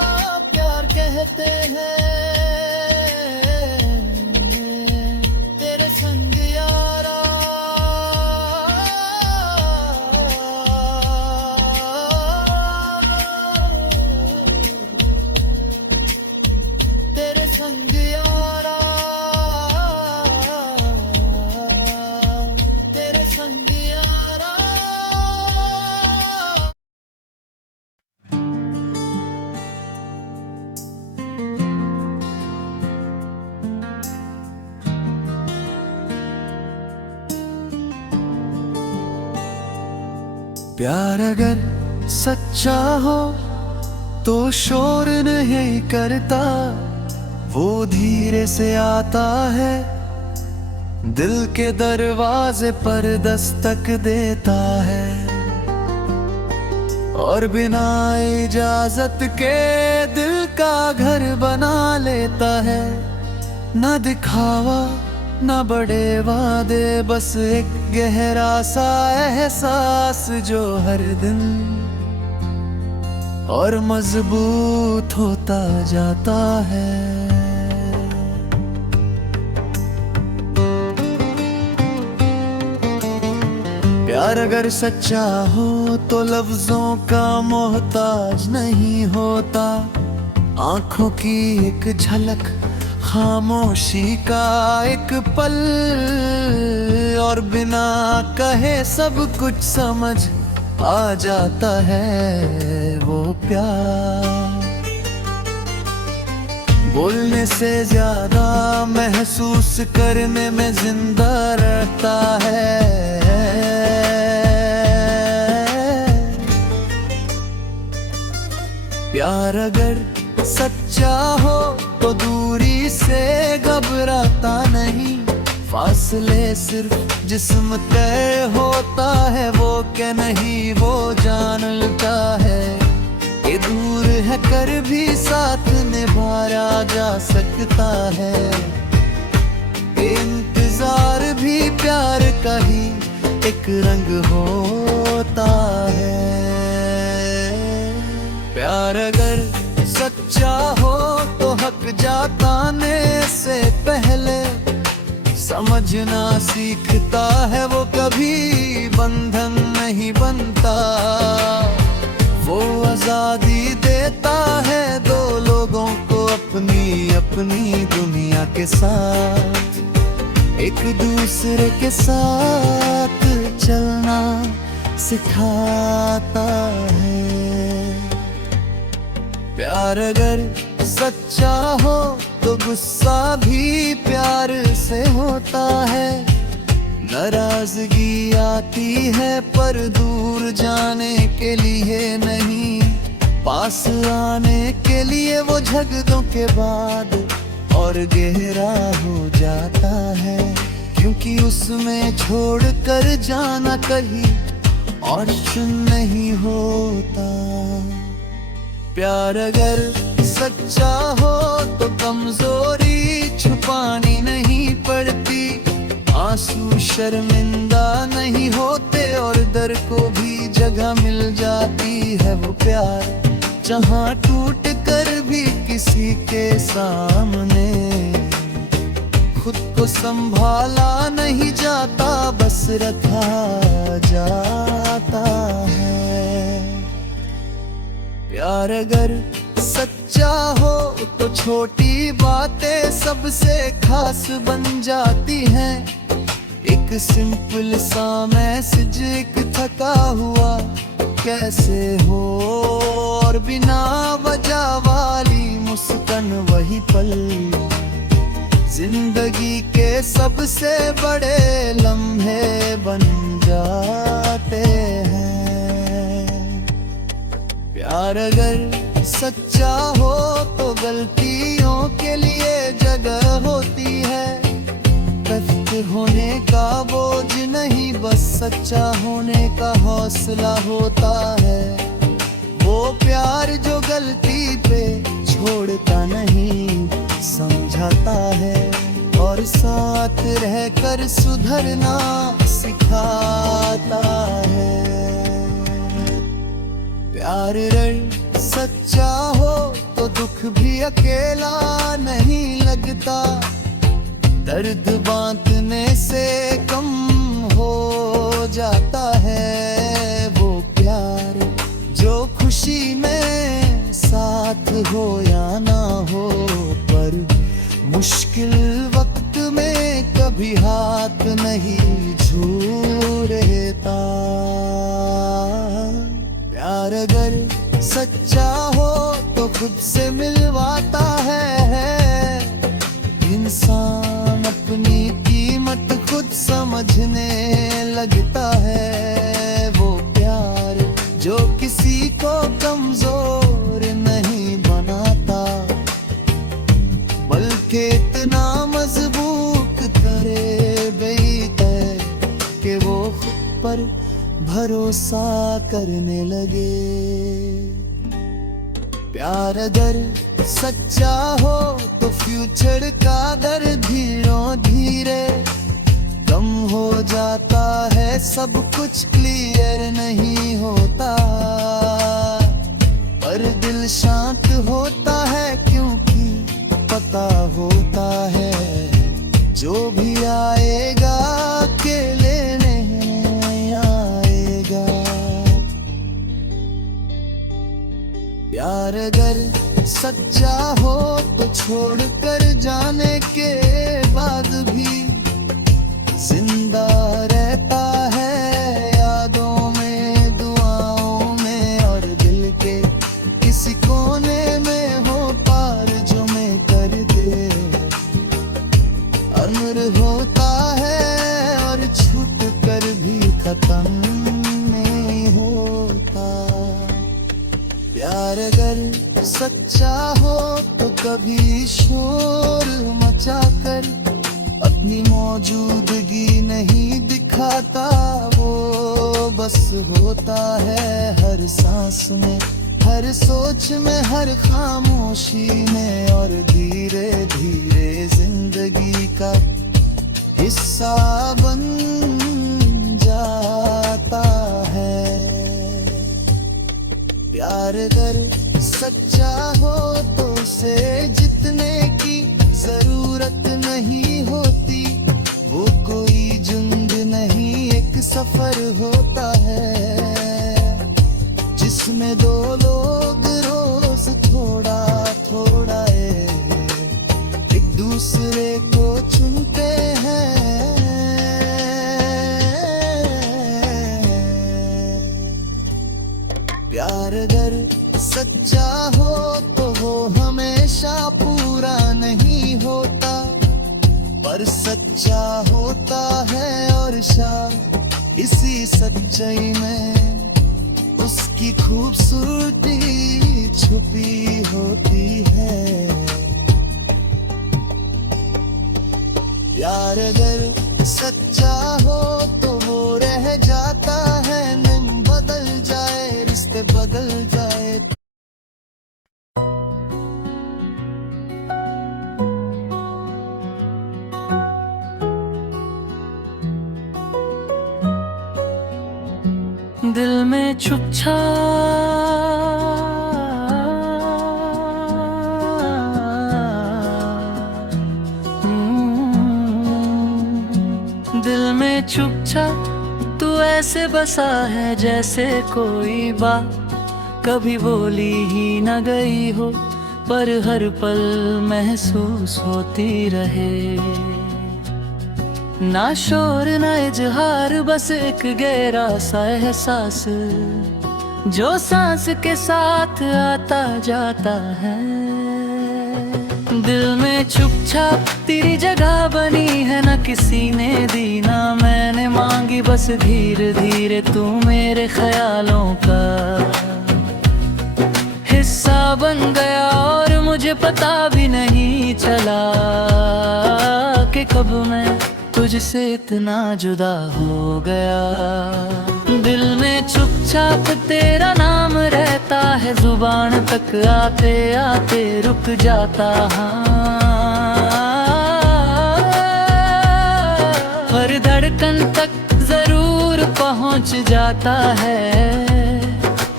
प्यार कहते हैं। तेरे संग यारा तेरे संग यारा तेरे संग यारा। प्यार अगर सच्चा हो तो शोर नहीं करता, वो धीरे से आता है, दिल के दरवाजे पर दस्तक देता है, और बिना इजाजत के दिल का घर बना लेता है। न दिखावा न बड़े वादे, बस एक गहरा सा एहसास जो हर दिन और मजबूत होता जाता है। प्यार अगर सच्चा हो तो लफ्जों का मोहताज नहीं होता। आंखों की एक झलक, खामोशी का एक पल, और बिना कहे सब कुछ समझ आ जाता है वो प्यार। बोलने से ज्यादा महसूस करने में जिंदा रहता है। प्यार अगर सच्चा हो तो दूरी से घबराता नहीं। फासले सिर्फ जिस्म तय होता है, वो क्या नहीं वो जान लेता है कि दूर है कर भी साथ निभाया जा सकता है। इंतजार भी प्यार का ही एक रंग होता है। प्यार अगर सच्चा हो तो हक जताने से पहले समझना सीखता है, वो कभी बंधन नहीं बनता। वो आजादी देता है दो लोगों को अपनी अपनी दुनिया के साथ, एक दूसरे के साथ चलना सिखाता है। प्यार अगर सच्चा हो तो गुस्सा भी प्यार से होता है। नाराजगी आती है पर दूर जाने के लिए नहीं, पास आने के लिए वो झगड़ों के बाद और गहरा हो जाता है। क्योंकि उसमें छोड़ कर जाना कहीं और नहीं होता। प्यार अगर सच्चा हो तो कमजोरी छुपानी नहीं पड़ती। आंसू शर्मिंदा नहीं होते और दर्द को भी जगह मिल जाती है वो प्यार। जहाँ टूट कर भी किसी के सामने खुद को संभाला नहीं जाता, बस रखा जाता है। प्यार अगर सच्चा हो तो छोटी बातें सबसे खास बन जाती हैं। एक सिंपल सा मैसेज, एक थका हुआ कैसे हो, और बिना वजह वाली मुस्कान वही पल जिंदगी के सबसे बड़े लम्हे बन जाते हैं। प्यार अगर सच्चा हो तो गलतियों के लिए जगह होती है। कष्ट होने का बोझ नहीं, बस सच्चा होने का हौसला होता है। वो प्यार जो गलती पे छोड़ता नहीं, समझाता है और साथ रहकर सुधरना सिखाता है। प्यार सच्चा हो तो दुख भी अकेला नहीं लगता। दर्द बांटने से कम हो जाता है वो प्यार, जो खुशी में साथ हो या ना हो, पर मुश्किल वक्त में कभी हाथ नहीं छोड़ता। प्यार अगर सच्चा हो तो खुद से मिलवाता है। इंसान अपनी कीमत खुद समझने लगता है। वो प्यार जो किसी को कमजोर नहीं बनाता, बल्कि इतना मजबूत करे बेते कि वो खुद पर भरोसा करने लगे। प्यार अगर सच्चा हो तो फ्यूचर का डर धीरे धीरे कम हो जाता है। सब कुछ क्लियर नहीं होता पर दिल शांत होता है, क्योंकि पता होता है जो भी आएगा अकेले नहीं आएगा। प्यार अगर सच्चा हो तो छोड़ कर जाने के बाद भी जिंदा रहता है यादों में, दुआओं में और दिल के किसी कोने में हो पार जो मैं कर दे। अमर होता है और छूट कर भी खत्म नहीं होता। प्यार अगर सच्चा हो तो कभी शोर मचाकर अपनी मौजूदगी नहीं दिखाता, वो बस होता है हर सांस में, हर सोच में, हर खामोशी में और धीरे धीरे जिंदगी का हिस्सा बन जाता है। प्यार अगर सच्चा हो तो उसे जितने की जरूरत नहीं होती, वो कोई जुंद नहीं एक सफर होता है जिसमें दो लोग रोज थोड़ा थोड़ा एक दूसरे को चुनते हैं। प्यार अगर सच्चा हो तो वो हमेशा पूरा नहीं होता, पर सच्चा होता है और शायद इसी सच्चाई में उसकी खूबसूरती छुपी होती है। प्यार अगर सच्चा हो तो वो रह जाता है, नहीं बदल जाए रिश्ते बदल जाए। दिल में चुपचाप दिल में चुपचाप तू ऐसे बसा है जैसे कोई बात कभी बोली ही न गई हो, पर हर पल महसूस होती रहे। ना शोर ना इजहार, बस एक गहरा सा एहसास जो सांस के साथ आता जाता है। दिल में चुपचाप तेरी जगह बनी है, ना किसी ने दी ना मैंने मांगी, बस धीरे धीरे तू मेरे ख्यालों का हिस्सा बन गया और मुझे पता भी नहीं चला कि कब मैं तुझसे इतना जुदा हो गया। दिल में चुपचाप तेरा नाम रहता है, जुबान तक आते आते रुक जाता। हर धड़कन तक जरूर पहुंच जाता है,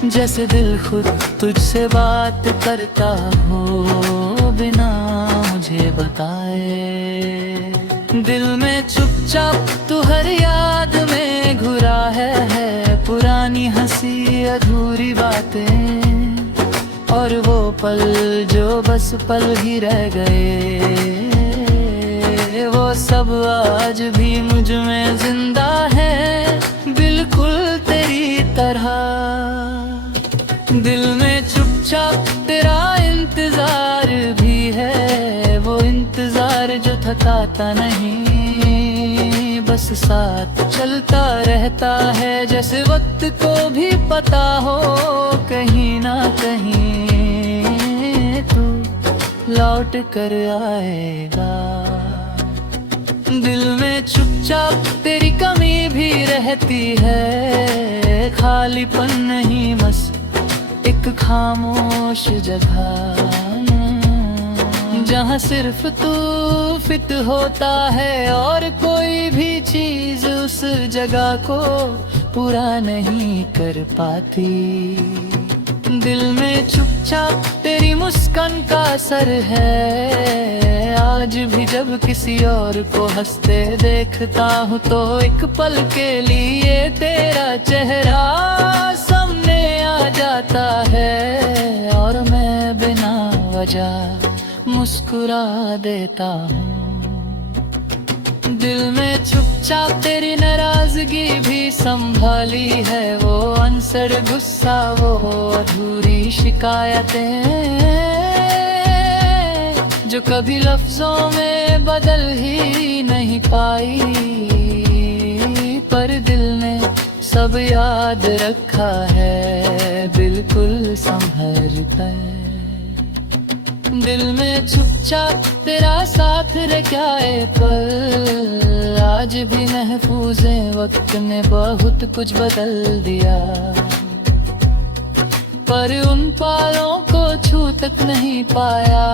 जैसे दिल खुद तुझसे बात करता हो बिना मुझे बताए। दिल में चुपचाप तू हर याद में घुरा है पुरानी हंसी अधूरी बातें और वो पल जो बस पल ही रह गए, वो सब आज भी मुझ में जिंदा है बिल्कुल तेरी तरह। दिल में चुपचाप तेरा इंतजार भी है, वो इंतजार जो थकाता नहीं, बस साथ चलता रहता है, जैसे वक्त को भी पता हो कहीं ना कहीं तू लौट कर आएगा। दिल में चुपचाप तेरी कमी भी रहती है, खालीपन नहीं बस एक खामोश जगह जहाँ सिर्फ तू फिट होता है और कोई भी चीज उस जगह को पूरा नहीं कर पाती। दिल में चुपचाप तेरी मुस्कान का असर है, आज भी जब किसी और को हंसते देखता हूँ तो एक पल के लिए तेरा चेहरा सामने आ जाता है और मैं बिना वजह मुस्कुरा देता हूँ। दिल में चुपचाप तेरी नाराजगी भी संभाली है, वो अनसर गुस्सा, वो अधूरी शिकायतें जो कभी लफ्जों में बदल ही नहीं पाई, पर दिल ने सब याद रखा है बिल्कुल संभल कर। दिल में चुपचाप तेरा साथ रे क्या है पल, आज भी महफूज है, वक्त ने बहुत कुछ बदल दिया, पर उन पालों को छू तक नहीं पाया,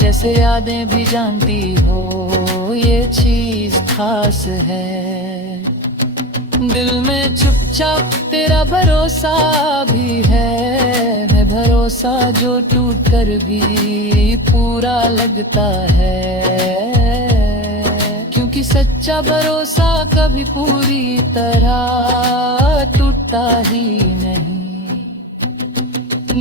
जैसे यादें भी जानती हो ये चीज खास है। दिल में चुपचाप तेरा भरोसा भी है, मैं भरोसा जो टूट कर भी पूरा लगता है, क्योंकि सच्चा भरोसा कभी पूरी तरह टूटता ही नहीं।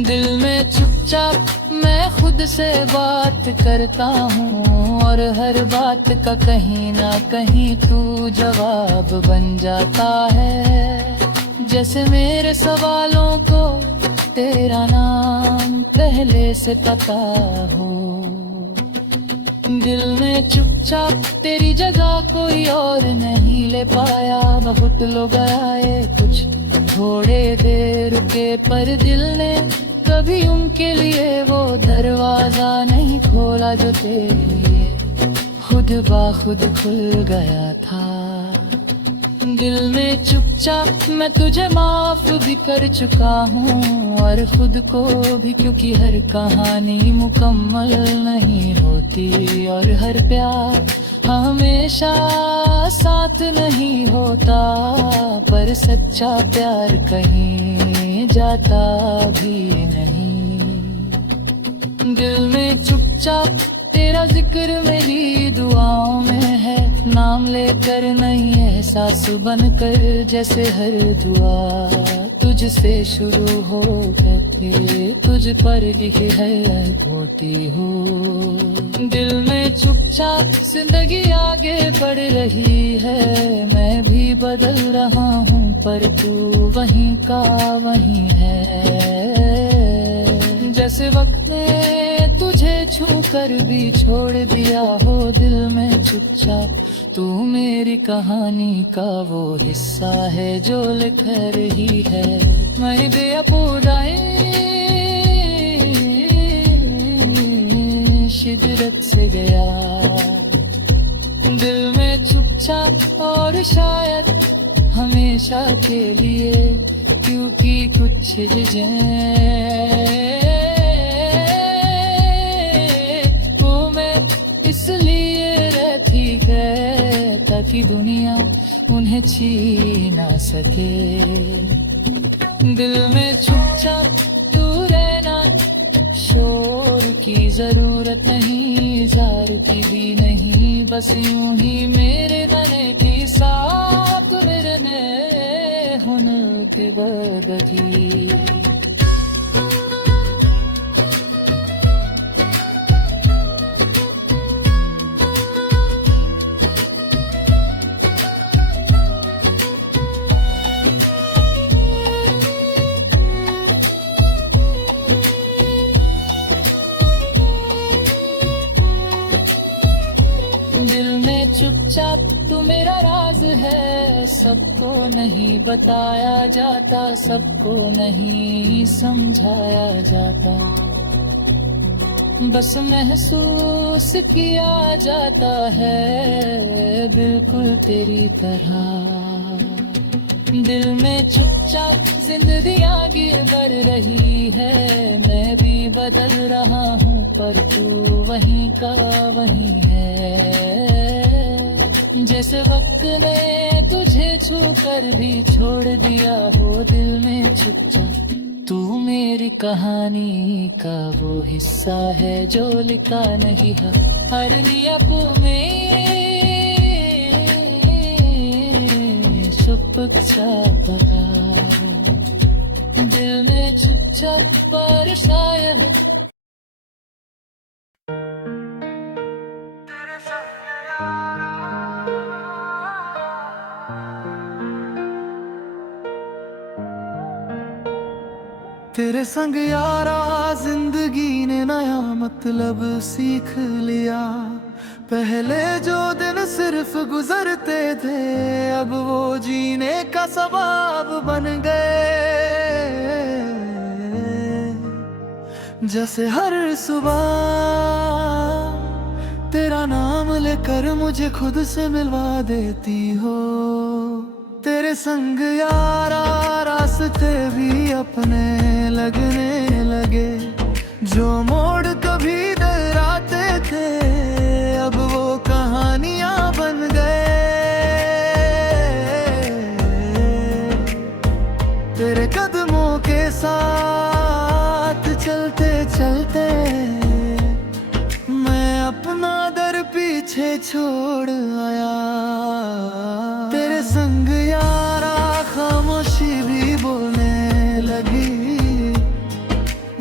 दिल में चुपचाप मैं खुद से बात करता हूँ और हर बात का कहीं ना कहीं तू जवाब बन जाता है, जैसे मेरे सवालों को तेरा नाम पहले से पता हो। दिल में चुपचाप तेरी जगह कोई और नहीं ले पाया, बहुत लोग आए कुछ थोड़े देर रुके, पर दिल ने कभी उनके लिए वो दरवाजा नहीं खोला जो तेरे लिए खुद बाखुद खुल गया था। दिल में चुपचाप मैं तुझे माफ भी कर चुका हूँ और खुद को भी, क्योंकि हर कहानी मुकम्मल नहीं होती और हर प्यार हमेशा साथ नहीं होता, पर सच्चा प्यार कहीं जाता भी नहीं। दिल में चुपचाप तेरा जिक्र मेरी दुआओं में है, नाम लेकर नहीं एहसास बनकर, जैसे हर दुआ तुझसे शुरू हो गए, तुझ पर लिखी है होती हो। दिल में चुपचाप जिंदगी आगे बढ़ रही है, मैं भी बदल रहा हूँ, पर तू वहीं का वहीं है, जैसे वक्त ने तुझे छू कर भी छोड़ दिया हो। दिल में चुपचाप तू मेरी कहानी का वो हिस्सा है जो लिख रही है, मैं बेअपूराए शिदरत से गया। दिल में चुपचाप और शायद हमेशा के लिए, क्योंकि कुछ चीजें वो मैं इसलिए रहती है ताकि दुनिया उन्हें छीन ना सके। दिल में चुपचाप तू रहना, शोर की जरूरत नहीं, जार की भी नहीं, बस यूं ही मेरे गले की साथ मेरे ने हुनर के बदली। चुपचाप तू मेरा राज है, सबको नहीं बताया जाता, सबको नहीं समझाया जाता, बस महसूस किया जाता है बिल्कुल तेरी तरह। दिल में चुपचाप जिंदगी आगे बढ़ रही है, मैं भी बदल रहा हूँ, पर तू वहीं का वहीं है, जैसे वक्त ने तुझे छू कर भी छोड़ दिया हो। दिल में चुपचाप तू मेरी कहानी का वो हिस्सा है जो लिखा नहीं है हर नियत में, छुप सा पका। दिल में चुपचाप बरसाया है। तेरे संग यारा जिंदगी ने नया मतलब सीख लिया। पहले जो दिन सिर्फ गुजरते थे अब वो जीने का सबब बन गए। जैसे हर सुबह तेरा नाम लेकर मुझे खुद से मिलवा देती हो। तेरे संग यारा रास्ते भी अपने लगने लगे। जो मोड़ कभी डराते थे अब वो कहानियां बन गए। तेरे कदमों के साथ चलते चलते मैं अपना दर पीछे छोड़ आया। तेरे संग यारा खामोशी भी बोलने लगी।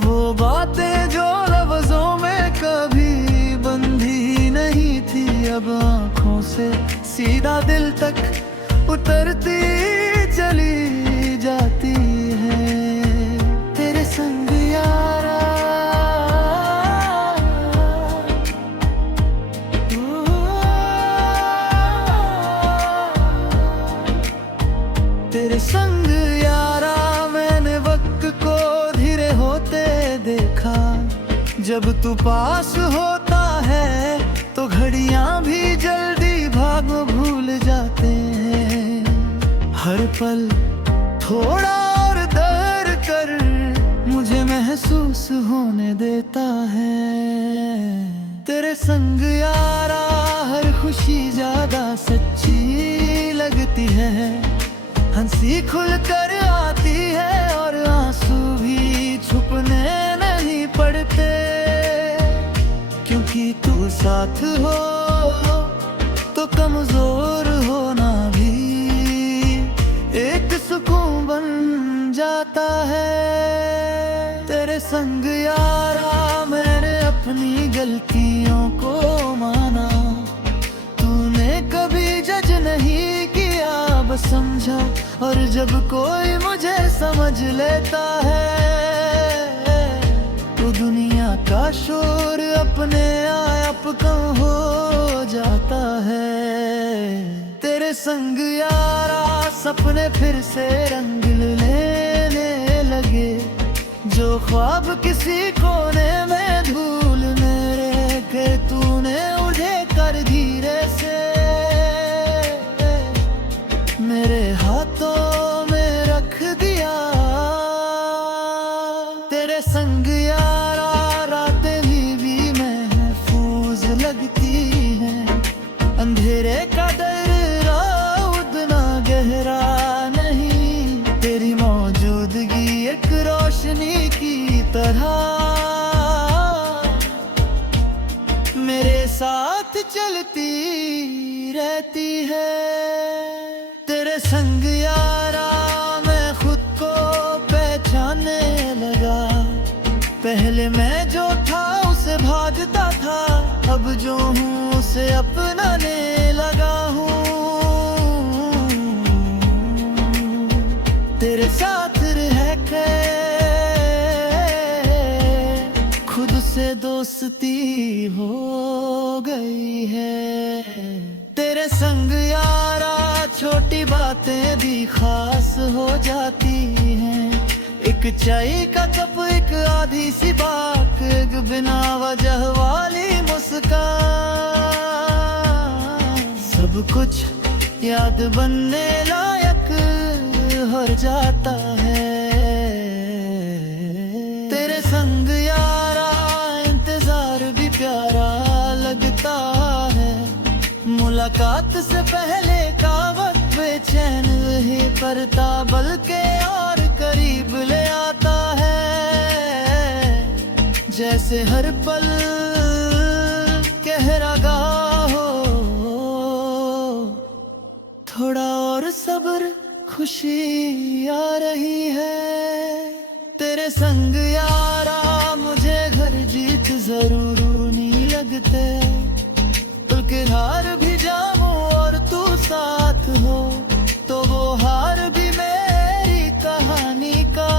वो बातें जो लफ्जों में कभी बंधी नहीं थी अब आंखों से सीधा दिल तक उतरती चली जाती है। तेरे संग यारा तेरे संग यारा मैंने वक्त को धीरे होते देखा। जब तू पास होता है तो घड़ियां भी जल्दी भाग भूल जाते हैं। हर पल थोड़ा और दर कर मुझे महसूस होने देता है। तेरे संग यारा हर खुशी ज्यादा सच्ची लगती है। हंसी खुल कर आती है और आंसू भी छुपने नहीं पड़ते। क्योंकि तू साथ हो तो कमजोर होना भी एक सुकून बन जाता है। तेरे संग यारा मैंने अपनी गलतियों को माना। तूने कभी जज नहीं किया बस समझा। और जब कोई मुझे समझ लेता है तो दुनिया का शोर अपने आप कम हो जाता है। तेरे संग यारा सपने फिर से रंग लेने लगे। जो ख्वाब किसी कोने में धूल मेरे के तूने उठे कर धीरे से मेरे हाथों में रख दिया। तेरे संग यारा रातें भी महफूज लगती हैं। अंधेरे का डर उतना गहरा नहीं। तेरी मौजूदगी एक रोशनी की तरह मेरे साथ चलती रहती है। तेरे संग यारा मैं खुद को पहचानने लगा। पहले मैं जो था उसे भागता था अब जो हूँ उसे अपनाने लगा हूँ। तेरे साथ रह के खुद से दोस्ती हो गई है। तेरे संग यारा छोटी बातें भी खास हो जाती हैं। एक चाय का कप एक आधी सी बात एक बिना वजह वाली मुस्कान सब कुछ याद बनने लायक हो जाता है। तेरे संग यारा इंतजार भी प्यारा लगता है। मुलाकात से पहले का वक्त बेचैन ही करता बल्कि और करीब ले आता है। जैसे हर पल कह रहा हो थोड़ा और सब्र खुशी आ रही है। तेरे तेरे संग यारा मुझे घर जीत जरूर नहीं लगते, बल्कि हार भी जाऊं और तू साथ हो तो वो हार भी मेरी कहानी का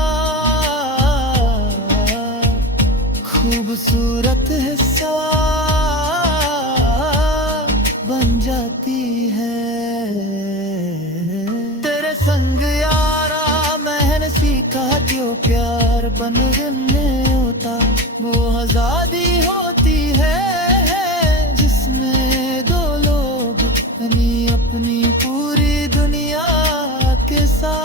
खूबसूरत हिस्सा बन जाती है। तेरे संग यारा मैंने सीखा क्यों प्यार बनने होता, वो आजादी होती है जिसमें दो लोग अपनी पूरी दुनिया के साथ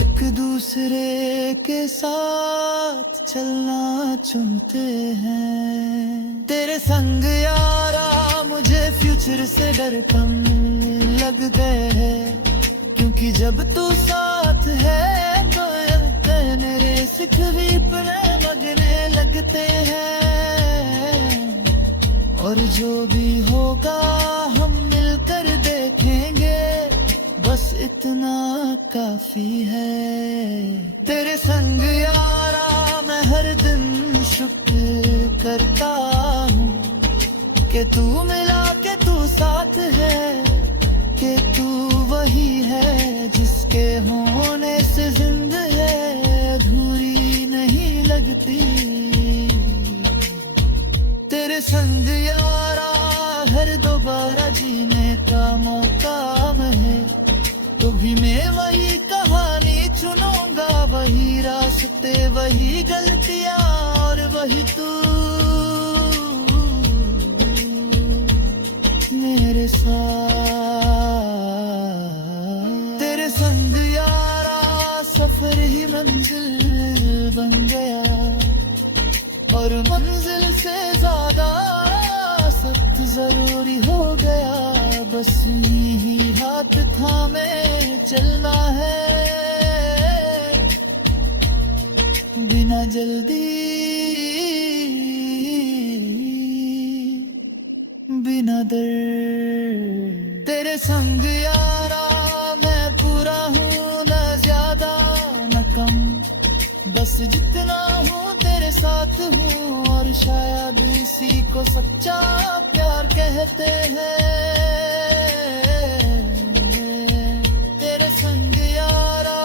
एक दूसरे के साथ चलना चुनते हैं। तेरे संग यारा मुझे फ्यूचर से डर कम लग गए है, क्योंकि जब तू साथ है तो मेरे सिख भी लगने लगते हैं। और जो भी होगा हम मिलकर देखेंगे, बस इतना काफी है। तेरे संग यारा मैं हर दिन शुक्र करता हूँ कि तू मिला के तू साथ है, कि तू वही है जिसके होने से जिंदगी अधूरी नहीं लगती। तेरे संग यारा हर दोबारा जीने का मौका है, तो भी मैं वही कहानी चुनूंगा, वही रास्ते वही गलतियां और वही तू मेरे साथ। तेरे संग यारा सफर ही मंजिल बन गया, और मंजिल से ज्यादा सख्त जरूरी हो गया, बस ही हाथ थामे चलना है बिना जल्दी बिना डर। तेरे संग यारा मैं पूरा हूँ न ज्यादा न कम, बस जितना हूँ तेरे साथ हूँ, और शायद इसी को सच्चा प्यार कहते हैं। तेरे संग यारा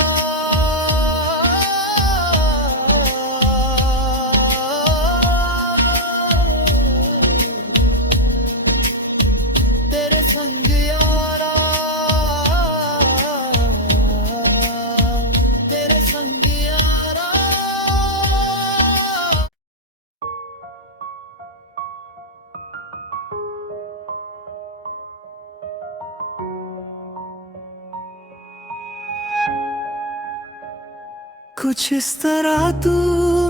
तेरे संग यारा तेरे संग यारा। कुछ इस तरह तू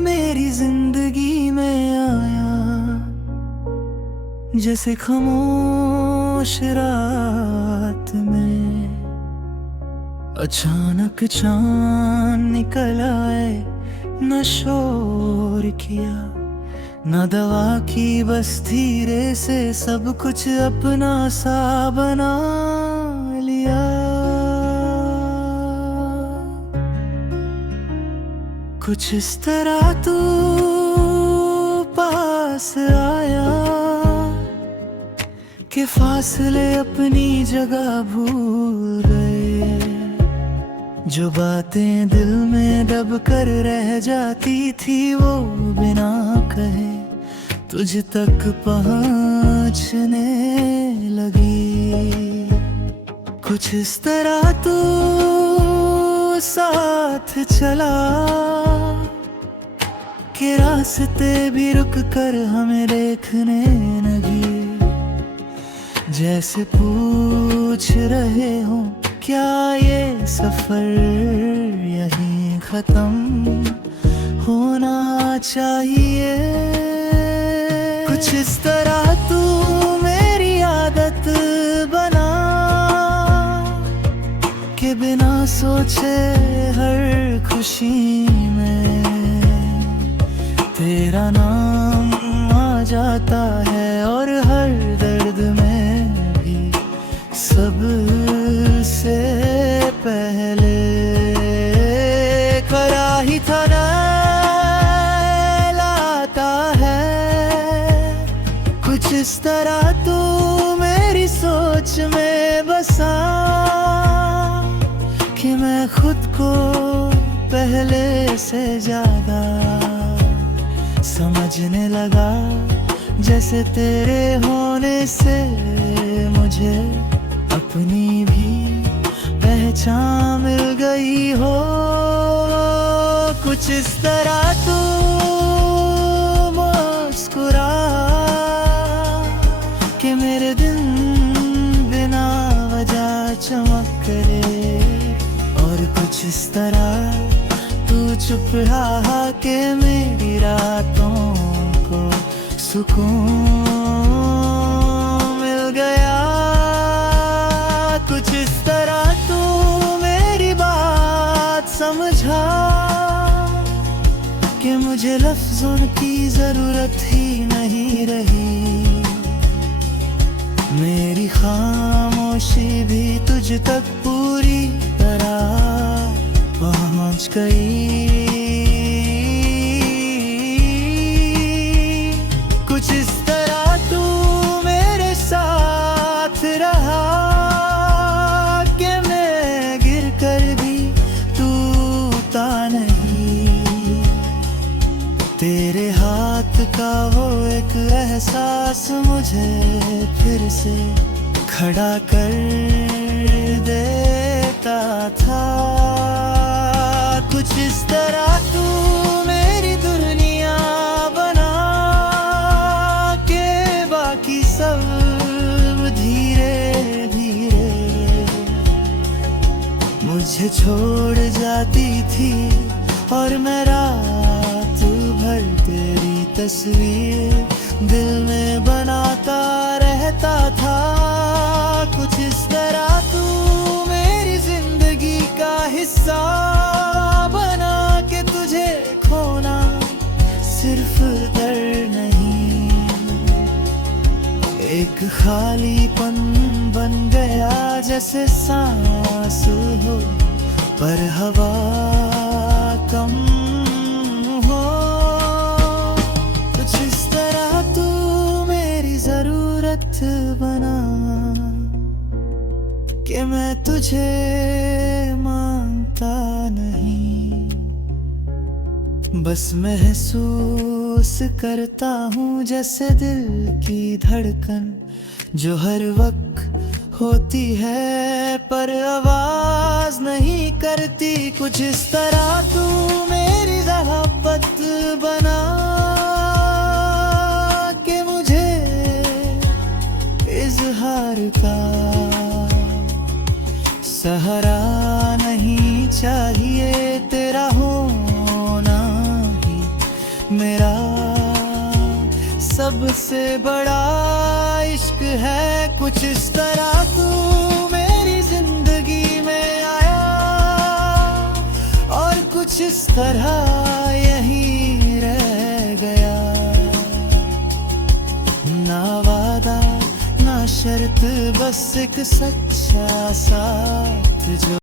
मेरी जिंदगी में आया, जैसे खामोश रात में अचानक चांद निकल आए, न शोर किया न दवा की, बस धीरे से सब कुछ अपना सा बना लिया। कुछ इस तरह तू पास आया कि फासले अपनी जगह भूल गए, जो बातें दिल में दब कर रह जाती थी वो बिना कहे तुझ तक पहुंचने लगी। कुछ इस तरह तू साथ चला कि रास्ते भी रुक कर हमें देखने लगी, जैसे पूछ रहे हो क्या ये सफर यहीं खत्म होना चाहिए। कुछ इस तरह तू मेरी आदत बना कि बिना सोचे हर खुशी में तेरा नाम आ जाता है, और हर दर्द में भी सबसे पहले कुछ इस तरह तू मेरी सोच में बसा कि मैं खुद को पहले से ज्यादा समझने लगा। जैसे तेरे होने से मुझे अपनी भी पहचान मिल गई हो। कुछ इस तरह तू मुस्कुरा कि मेरे दिन बिना वजह चमक करे, और कुछ इस तरह तू चुप रहा कि मेरी रातों को सुकून मिल गया। कुछ इस तरह तू मेरी बात समझा कि मुझे लफ्ज़ों की जरूरत ही नहीं रही। मेरी खामोशी भी तुझ तक पूरी तरह पहुंच गई। कुछ इस तरह तू मेरे साथ रहा कि मैं गिर कर भी टूटा नहीं। तेरे हाथ का वो एक एहसास मुझे फिर से खड़ा कर देता था। कुछ इस तरह तू मेरी दुनिया बना के बाकी सब धीरे धीरे मुझे छोड़ जाती थी, और मैं रात भर तेरी तस्वीर दिल में बनाता रहता था। कुछ इस तरह तू मेरी जिंदगी का हिस्सा बना के तुझे खोना सिर्फ डर नहीं, एक खालीपन बन गया जैसे सांस हो पर हवा कम हो। कुछ इस तरह तू मेरी जरूरत बना कि मैं तुझे मांगता नहीं, बस महसूस करता हूँ जैसे दिल की धड़कन जो हर वक्त होती है पर आवाज नहीं करती। कुछ इस तरह तू मेरी मोहब्बत बना के मुझे इजहार का सहारा नहीं चाहिए। तेरा होना ही मेरा सबसे बड़ा इश्क है। कुछ इस तरह तू मेरी जिंदगी में आया और कुछ इस तरह यहीं रह गया। ना वादा ना शर्त, बस एक सच्चा साथ जो